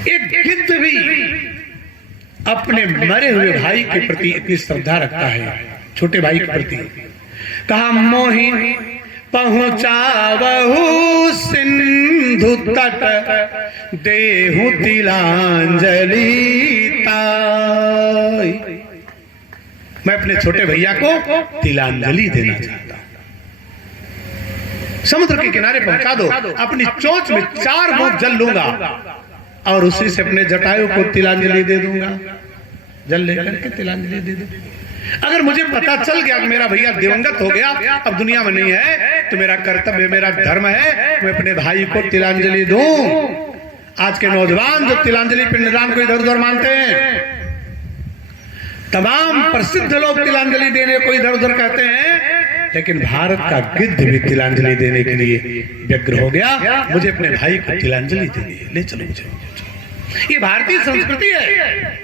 एक गिद्ध भी अपने मरे हुए भाई के प्रति इतनी श्रद्धा रखता है, छोटे भाई के प्रति। कहा मोहि पहुंचावहु सिंधु तट, देहु तिलांजलि ताई। मैं अपने छोटे भैया को तिलांजलि देना चाहता हूं। समुद्र के किनारे पहुंचा दो, अपनी चोंच में 4 बूंद जल लूंगा और उसी से अपने जटायु को तिलांजलि दे दूंगा। जल लेकर के तिलांजलि दे दूंगा। अगर मुझे पता चल गया कि मेरा भैया दिवंगत हो गया, अब दुनिया में नहीं है, तो मेरा कर्तव्य मेरा धर्म है मैं अपने भाई को तिलांजलि दूं। आज के नौजवान जो तिलांजलि पिंडदान को इधर उधर मानते हैं, तमाम प्रसिद्ध लोग तिलांजलि देने को इधर उधर कहते हैं, लेकिन भारत का गिद्ध भी तिलांजलि देने के लिए व्यग्र हो गया। मुझे अपने भाई को तिलांजलि देनी है, ले चलो मुझे। ये भारतीय संस्कृति है,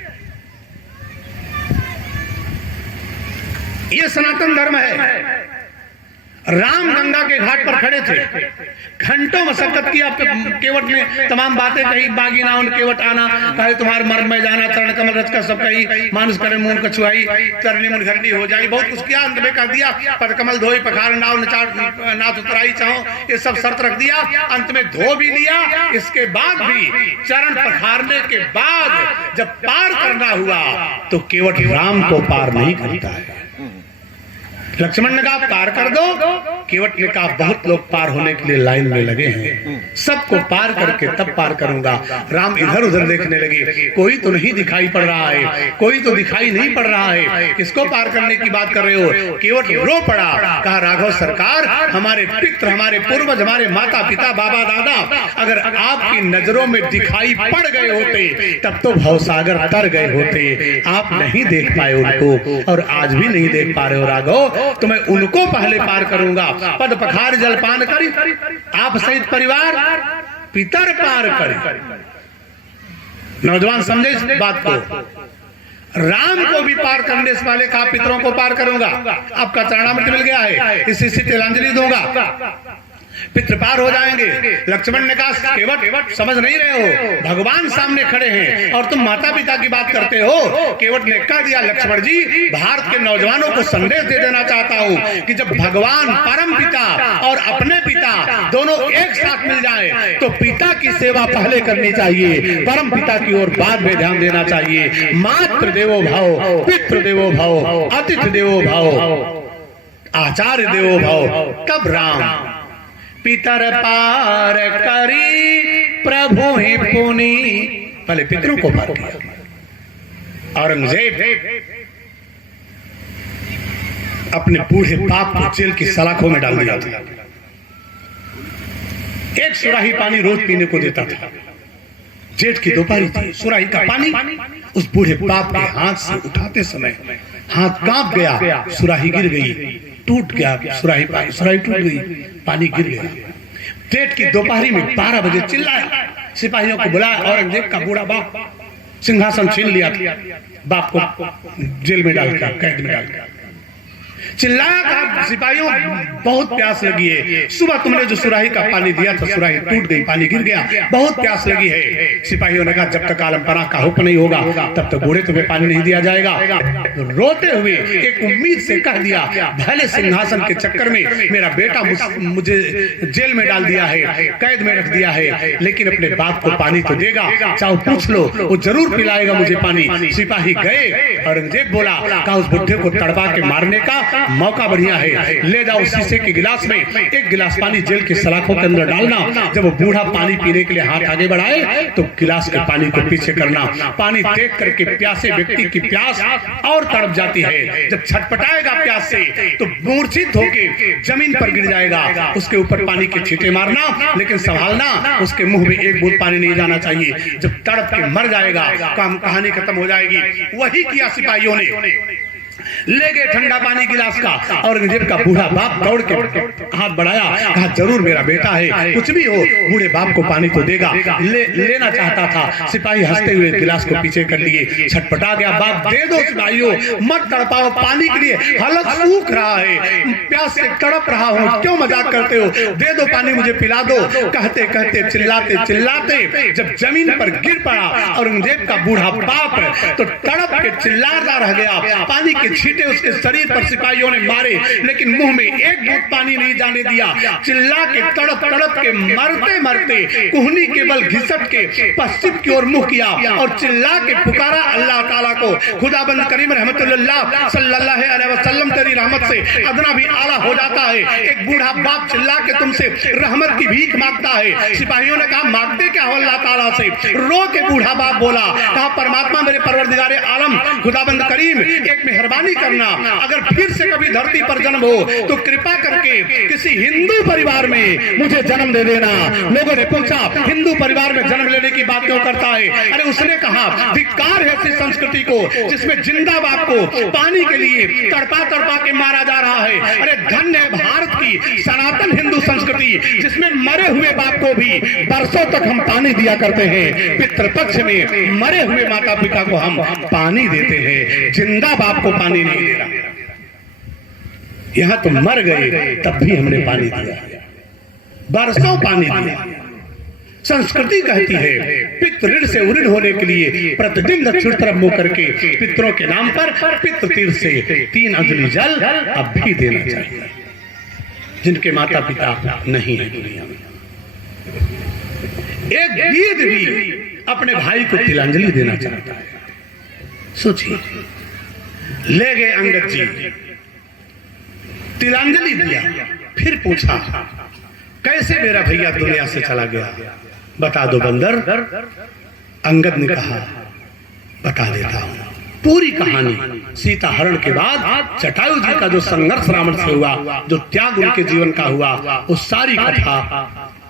ये सनातन धर्म है। राम गंगा के घाट पर खड़े थे, घंटों मशक्कत किया, केवट ने तमाम बातें कही, बागी ना उन केवट आना, कहे तुम्हारे मर्म में जाना, चरण कमल रच का सब कही, मानुष करे मून कछुआई, करनी मुन घरनी हो जाई, बहुत कुछ किया। अंत में कह दिया पद कमल धोई पखार नाव नाथ उतराई चाहो, ये सब शर्त रख दिया। अंत में धो भी लिया। इसके बाद भी चरण पखारने के बाद जब पार करना हुआ तो केवट राम को पार नहीं करता है। लक्ष्मण ने कहा पार कर दो, केवट ने कहा बहुत लोग पार होने के लिए लाइन में लगे हैं, सबको पार करके तब पार करूंगा। राम इधर उधर देखने लगे, कोई तो नहीं दिखाई पड़ रहा है, कोई तो दिखाई नहीं पड़ रहा है, किसको पार करने की बात कर रहे हो? केवट रो पड़ा, कहा राघव सरकार, हमारे पितृ, हमारे पूर्वज, हमारे माता पिता, बाबा दादा अगर आपकी नजरों में दिखाई पड़ गए होते तब तो भवसागर तर गए होते, आप नहीं देख पाए उनको और आज भी नहीं देख पा रहे हो राघव, तो मैं उनको पहले पार करूंगा। पद पखार जलपान करी, आप सहित परिवार पितर पार करी। नौजवान समझे इस बात को, राम को भी पार करने से पहले कहा पितरों को पार करूंगा। आपका चरणामृत मिल गया है, इसी से तिलांजलि दूंगा, पितृ पार हो जाएंगे। लक्ष्मण ने कहा केवट समझ नहीं रहे हो, भगवान सामने खड़े हैं और तुम माता पिता की बात करते हो। केवट ने कह दिया लक्ष्मण जी, भारत के नौजवानों को संदेश दे देना चाहता हूं कि जब भगवान परम पिता और अपने पिता दोनों एक साथ मिल जाए तो पिता की सेवा पहले करनी चाहिए, परम पिता की ओर बाद में ध्यान देना चाहिए। मातृ देवो भव, पितृ देवो भव, अतिथि देवो भव, आचार्य देवो भव। कब राम पितर पार करी प्रभु ही पुनी, पहले पितरों को पार किया। औरंगजेब अपने बूढ़े बाप को जेल की सलाखों में डाल दिया था। एक सुराही पानी रोज पीने को देता था। जेठ की दोपहर थी, सुराही का पानी उस बूढ़े बाप के हाथ से उठाते समय हाथ कांप गया, सुराही गिर गई, टूट गया सुराही, सुराही टूट गई, पानी गिर गया। जेठ की दोपहरी में 12 बजे चिल्लाया, सिपाहियों को बुलाया। औरंगजेब का बूढ़ा बाप सिंहासन छीन लिया, बाप को जेल में डालकर, कैद में डालकर चिल्लाया, कहा सिपाहियों बहुत प्यास लगी है, सुबह तुमने जो सुराही का पानी दिया था सुराही टूट गई, पानी गिर गया, बहुत प्यास लगी है। सिपाहियों ने कहा जब तक आलम पना का हुक्म नहीं होगा तब तक बूढ़े तुम्हें पानी नहीं दिया जाएगा। रोते हुए एक उम्मीद से कह दिया, भले सिंहासन के चक्कर में मेरा बेटा मुझे जेल में डाल दिया है, कैद में रख दिया है, लेकिन अपने बाप को पानी तो देगा, चाहो पूछ लो, वो जरूर पिलाएगा मुझे पानी। सिपाही गए, औरंगजेब बोला, कहा उस बुढ़े को तड़पा के मारने का मौका बढ़िया है, ले जाओ शीशे के गिलास में एक गिलास पानी जेल की सलाखों के अंदर डालना, जब वो बूढ़ा पानी पीने के लिए हाथ आगे बढ़ाए तो गिलास के पानी को पीछे करना। पानी देख करके प्यासे व्यक्ति की प्यास और तड़प जाती है, जब छटपटाएगा प्यास से तो मूर्छित होकर जमीन पर गिर जाएगा, उसके ऊपर पानी के छींटे मारना, लेकिन संभालना, उसके मुंह में एक बूंद पानी नहीं जाना चाहिए। जब तड़प के मर जाएगा कहानी खत्म हो जाएगी। वही किया सिपाहियों ने, ले गए ठंडा पानी गिलास का। औरंगजेब का बूढ़ा बाप दौड़ के हाथ बढ़ाया, कहा जरूर मेरा बेटा है, कुछ भी हो बूढ़े बाप को पानी तो देगा। लेना चाहता था, सिपाही हंसते हुए गिलास को पीछे कर लिए, छटपटा गया, बाप दे दो सिपाहियों, मत तड़पाओ, पानी के लिए हालत सूख रहा है, प्यास से तड़प रहा हूं, क्यों मजाक करते हो, दे दो पानी मुझे पिला दो। कहते कहते चिल्लाते चिल्लाते जब जमीन पर गिर पड़ा औरंगजेब का बूढ़ा बाप तो तड़प के चिल्लाता रह गया। पानी के छींटे उसके शरीर पर सिपाहियों ने मारे, लेकिन मुंह में एक बूंद पानी नहीं जाने दिया। चिल्ला के तड़प तड़प के मरते मरते कुहनी के बल घिसट के पश्चिम की ओर मुंह किया और चिल्ला के पुकारा अल्लाह ताला को, खुदाबंद करीम रहमतुल्लाह सल्लल्लाहु अलैहि वसल्लम तेरी रहमत से अदना भी आला हो जाता है। एक बूढ़ा बाप चिल्ला के तुमसे रहमत की भीख मांगता है। सिपाहियों ने कहा मांगते क्या हो अल्लाह ताला से? रो के बूढ़ा बाप बोला, कहा परमात्मा मेरे परवरदिगारे आलम खुदाबंद करीम एक मेहरबानी करना, अगर फिर से कभी धरती पर जन्म हो तो कृपा करके किसी हिंदू परिवार में मुझे जन्म दे देना। लोगों ने पूछा हिंदू परिवार में जन्म लेने की बात क्यों करता है? अरे उसने कहा धिक्कार है ऐसी संस्कृति को जिसमें जिंदा बाप को पानी के लिए तड़पा तड़पा के मारा जा रहा है। अरे धन्य है भारत की सनातन हिंदू संस्कृति जिसमें मरे हुए बाप को भी बरसों तक हम पानी दिया करते हैं। पितृपक्ष में मरे हुए माता पिता को हम पानी देते हैं, जिंदा बाप को पानी नहीं दे रहा। यहां तो मर गए तब भी हमने पानी दिया, बरसों पानी दिया। संस्कृति कहती है पितृ ऋण से उऋण होने के लिए प्रतिदिन दक्षिण तरफ मुंह करके पितरों के नाम पर पितृ तीर्थ से 3 अंजलि जल अब भी देना चाहिए, जिनके माता पिता नहीं है दुनिया में। एक गिद्ध भी अपने भाई को तिलांजलि देना चाहता है। सोचिए, ले गए अंगद जी, तिलांजलि दिया, फिर पूछा कैसे मेरा भैया दुनिया से चला गया, बता दो बंदर। अंगद ने कहा बता देता हूं पूरी कहानी। सीता हरण के बाद जटायु जी का जो संघर्ष रावण से हुआ, जो त्याग उनके जीवन का हुआ, उस सारी कथा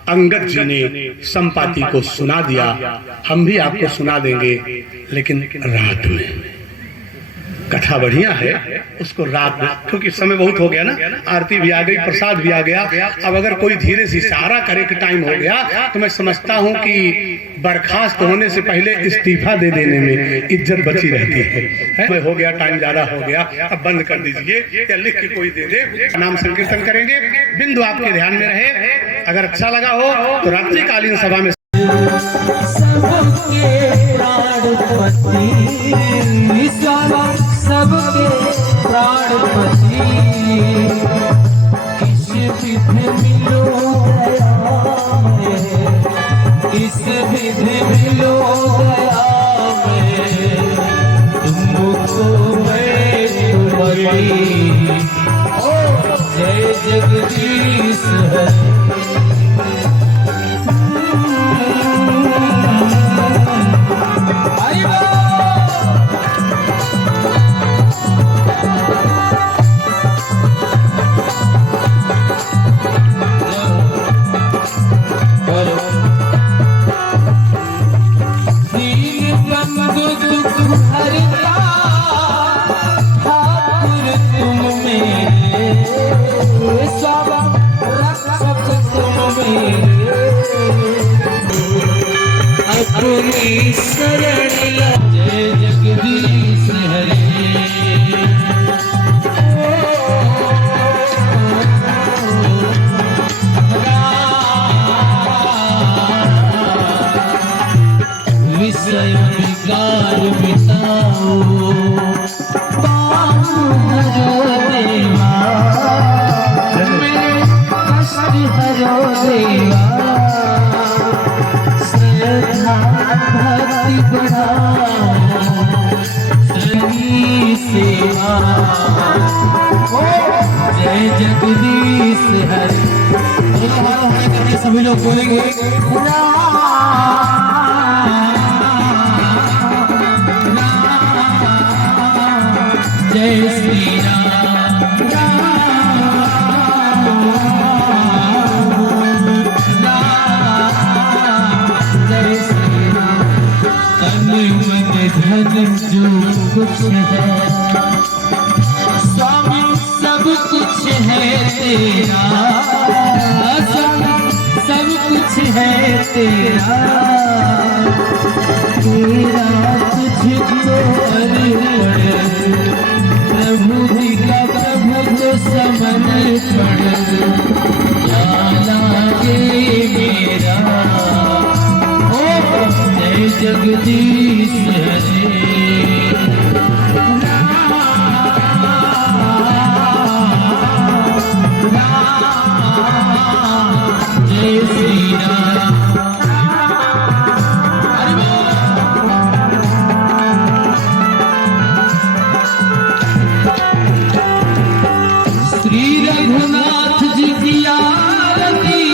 अंगद जी ने संपाति को सुना दिया। हम भी आपको सुना देंगे, लेकिन रात में। कथा बढ़िया है, उसको रात में, क्योंकि समय बहुत हो गया ना, आरती भी आ गई, प्रसाद भी आ गया। अब अगर कोई धीरे से इशारा करे कि टाइम हो गया, तो मैं समझता हूं कि बर्खास्त होने से पहले इस्तीफा दे देने में इज्जत बची रहती है। हो गया, टाइम ज्यादा हो गया, अब बंद कर दीजिए या लिख के कोई दे दे। नाम संकीर्तन करेंगे, बिंदु आपके ध्यान में रहे। अगर अच्छा लगा हो तो रात्रिकालीन सभा में सबके प्राणपति, सबके प्राणपति, किस विध मिलो दया में, किस विध मिलो दया में, तुमको मैं तुम्हारी। ओ जय जगदीश हरि। अपनी शरण जय जगदीश हरे। विषय विकार मिटाओ, पाप हरो देवा, मैं कष्ट हरो देवा, भक्ति बढ़ाओ, सही सेवा। जय जगदीश हरि। करके सभी लोग बोलेंगे जय श्री राम, जय श्री राम। तन मन धन जो कुछ है स्वामी, सब कुछ है तेरा, सब कुछ है तेरा, तेरा तुझको अर्पण, प्रभु जी का प्रभु को समर्पण, क्या लागे मेरा। ओ जय जगदीश हरे। जय श्री राम। श्री रघुनाथ जी की आरती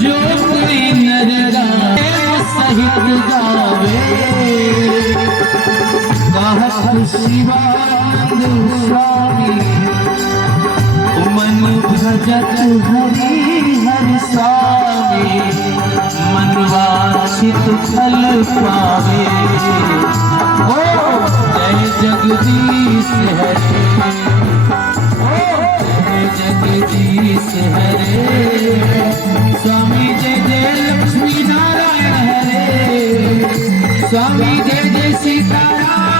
जो कोई नर गावे सहित गावे, कहत शिवानंद स्वामी, मन भजत हरि हरि स्वामी, मन वांछित फल पावे। ओ जय जगदीश हरे, जय जगदीश हरे। स्वामी जय जय लक्ष्मी नारायण हरे, स्वामी जय जय सीताराम।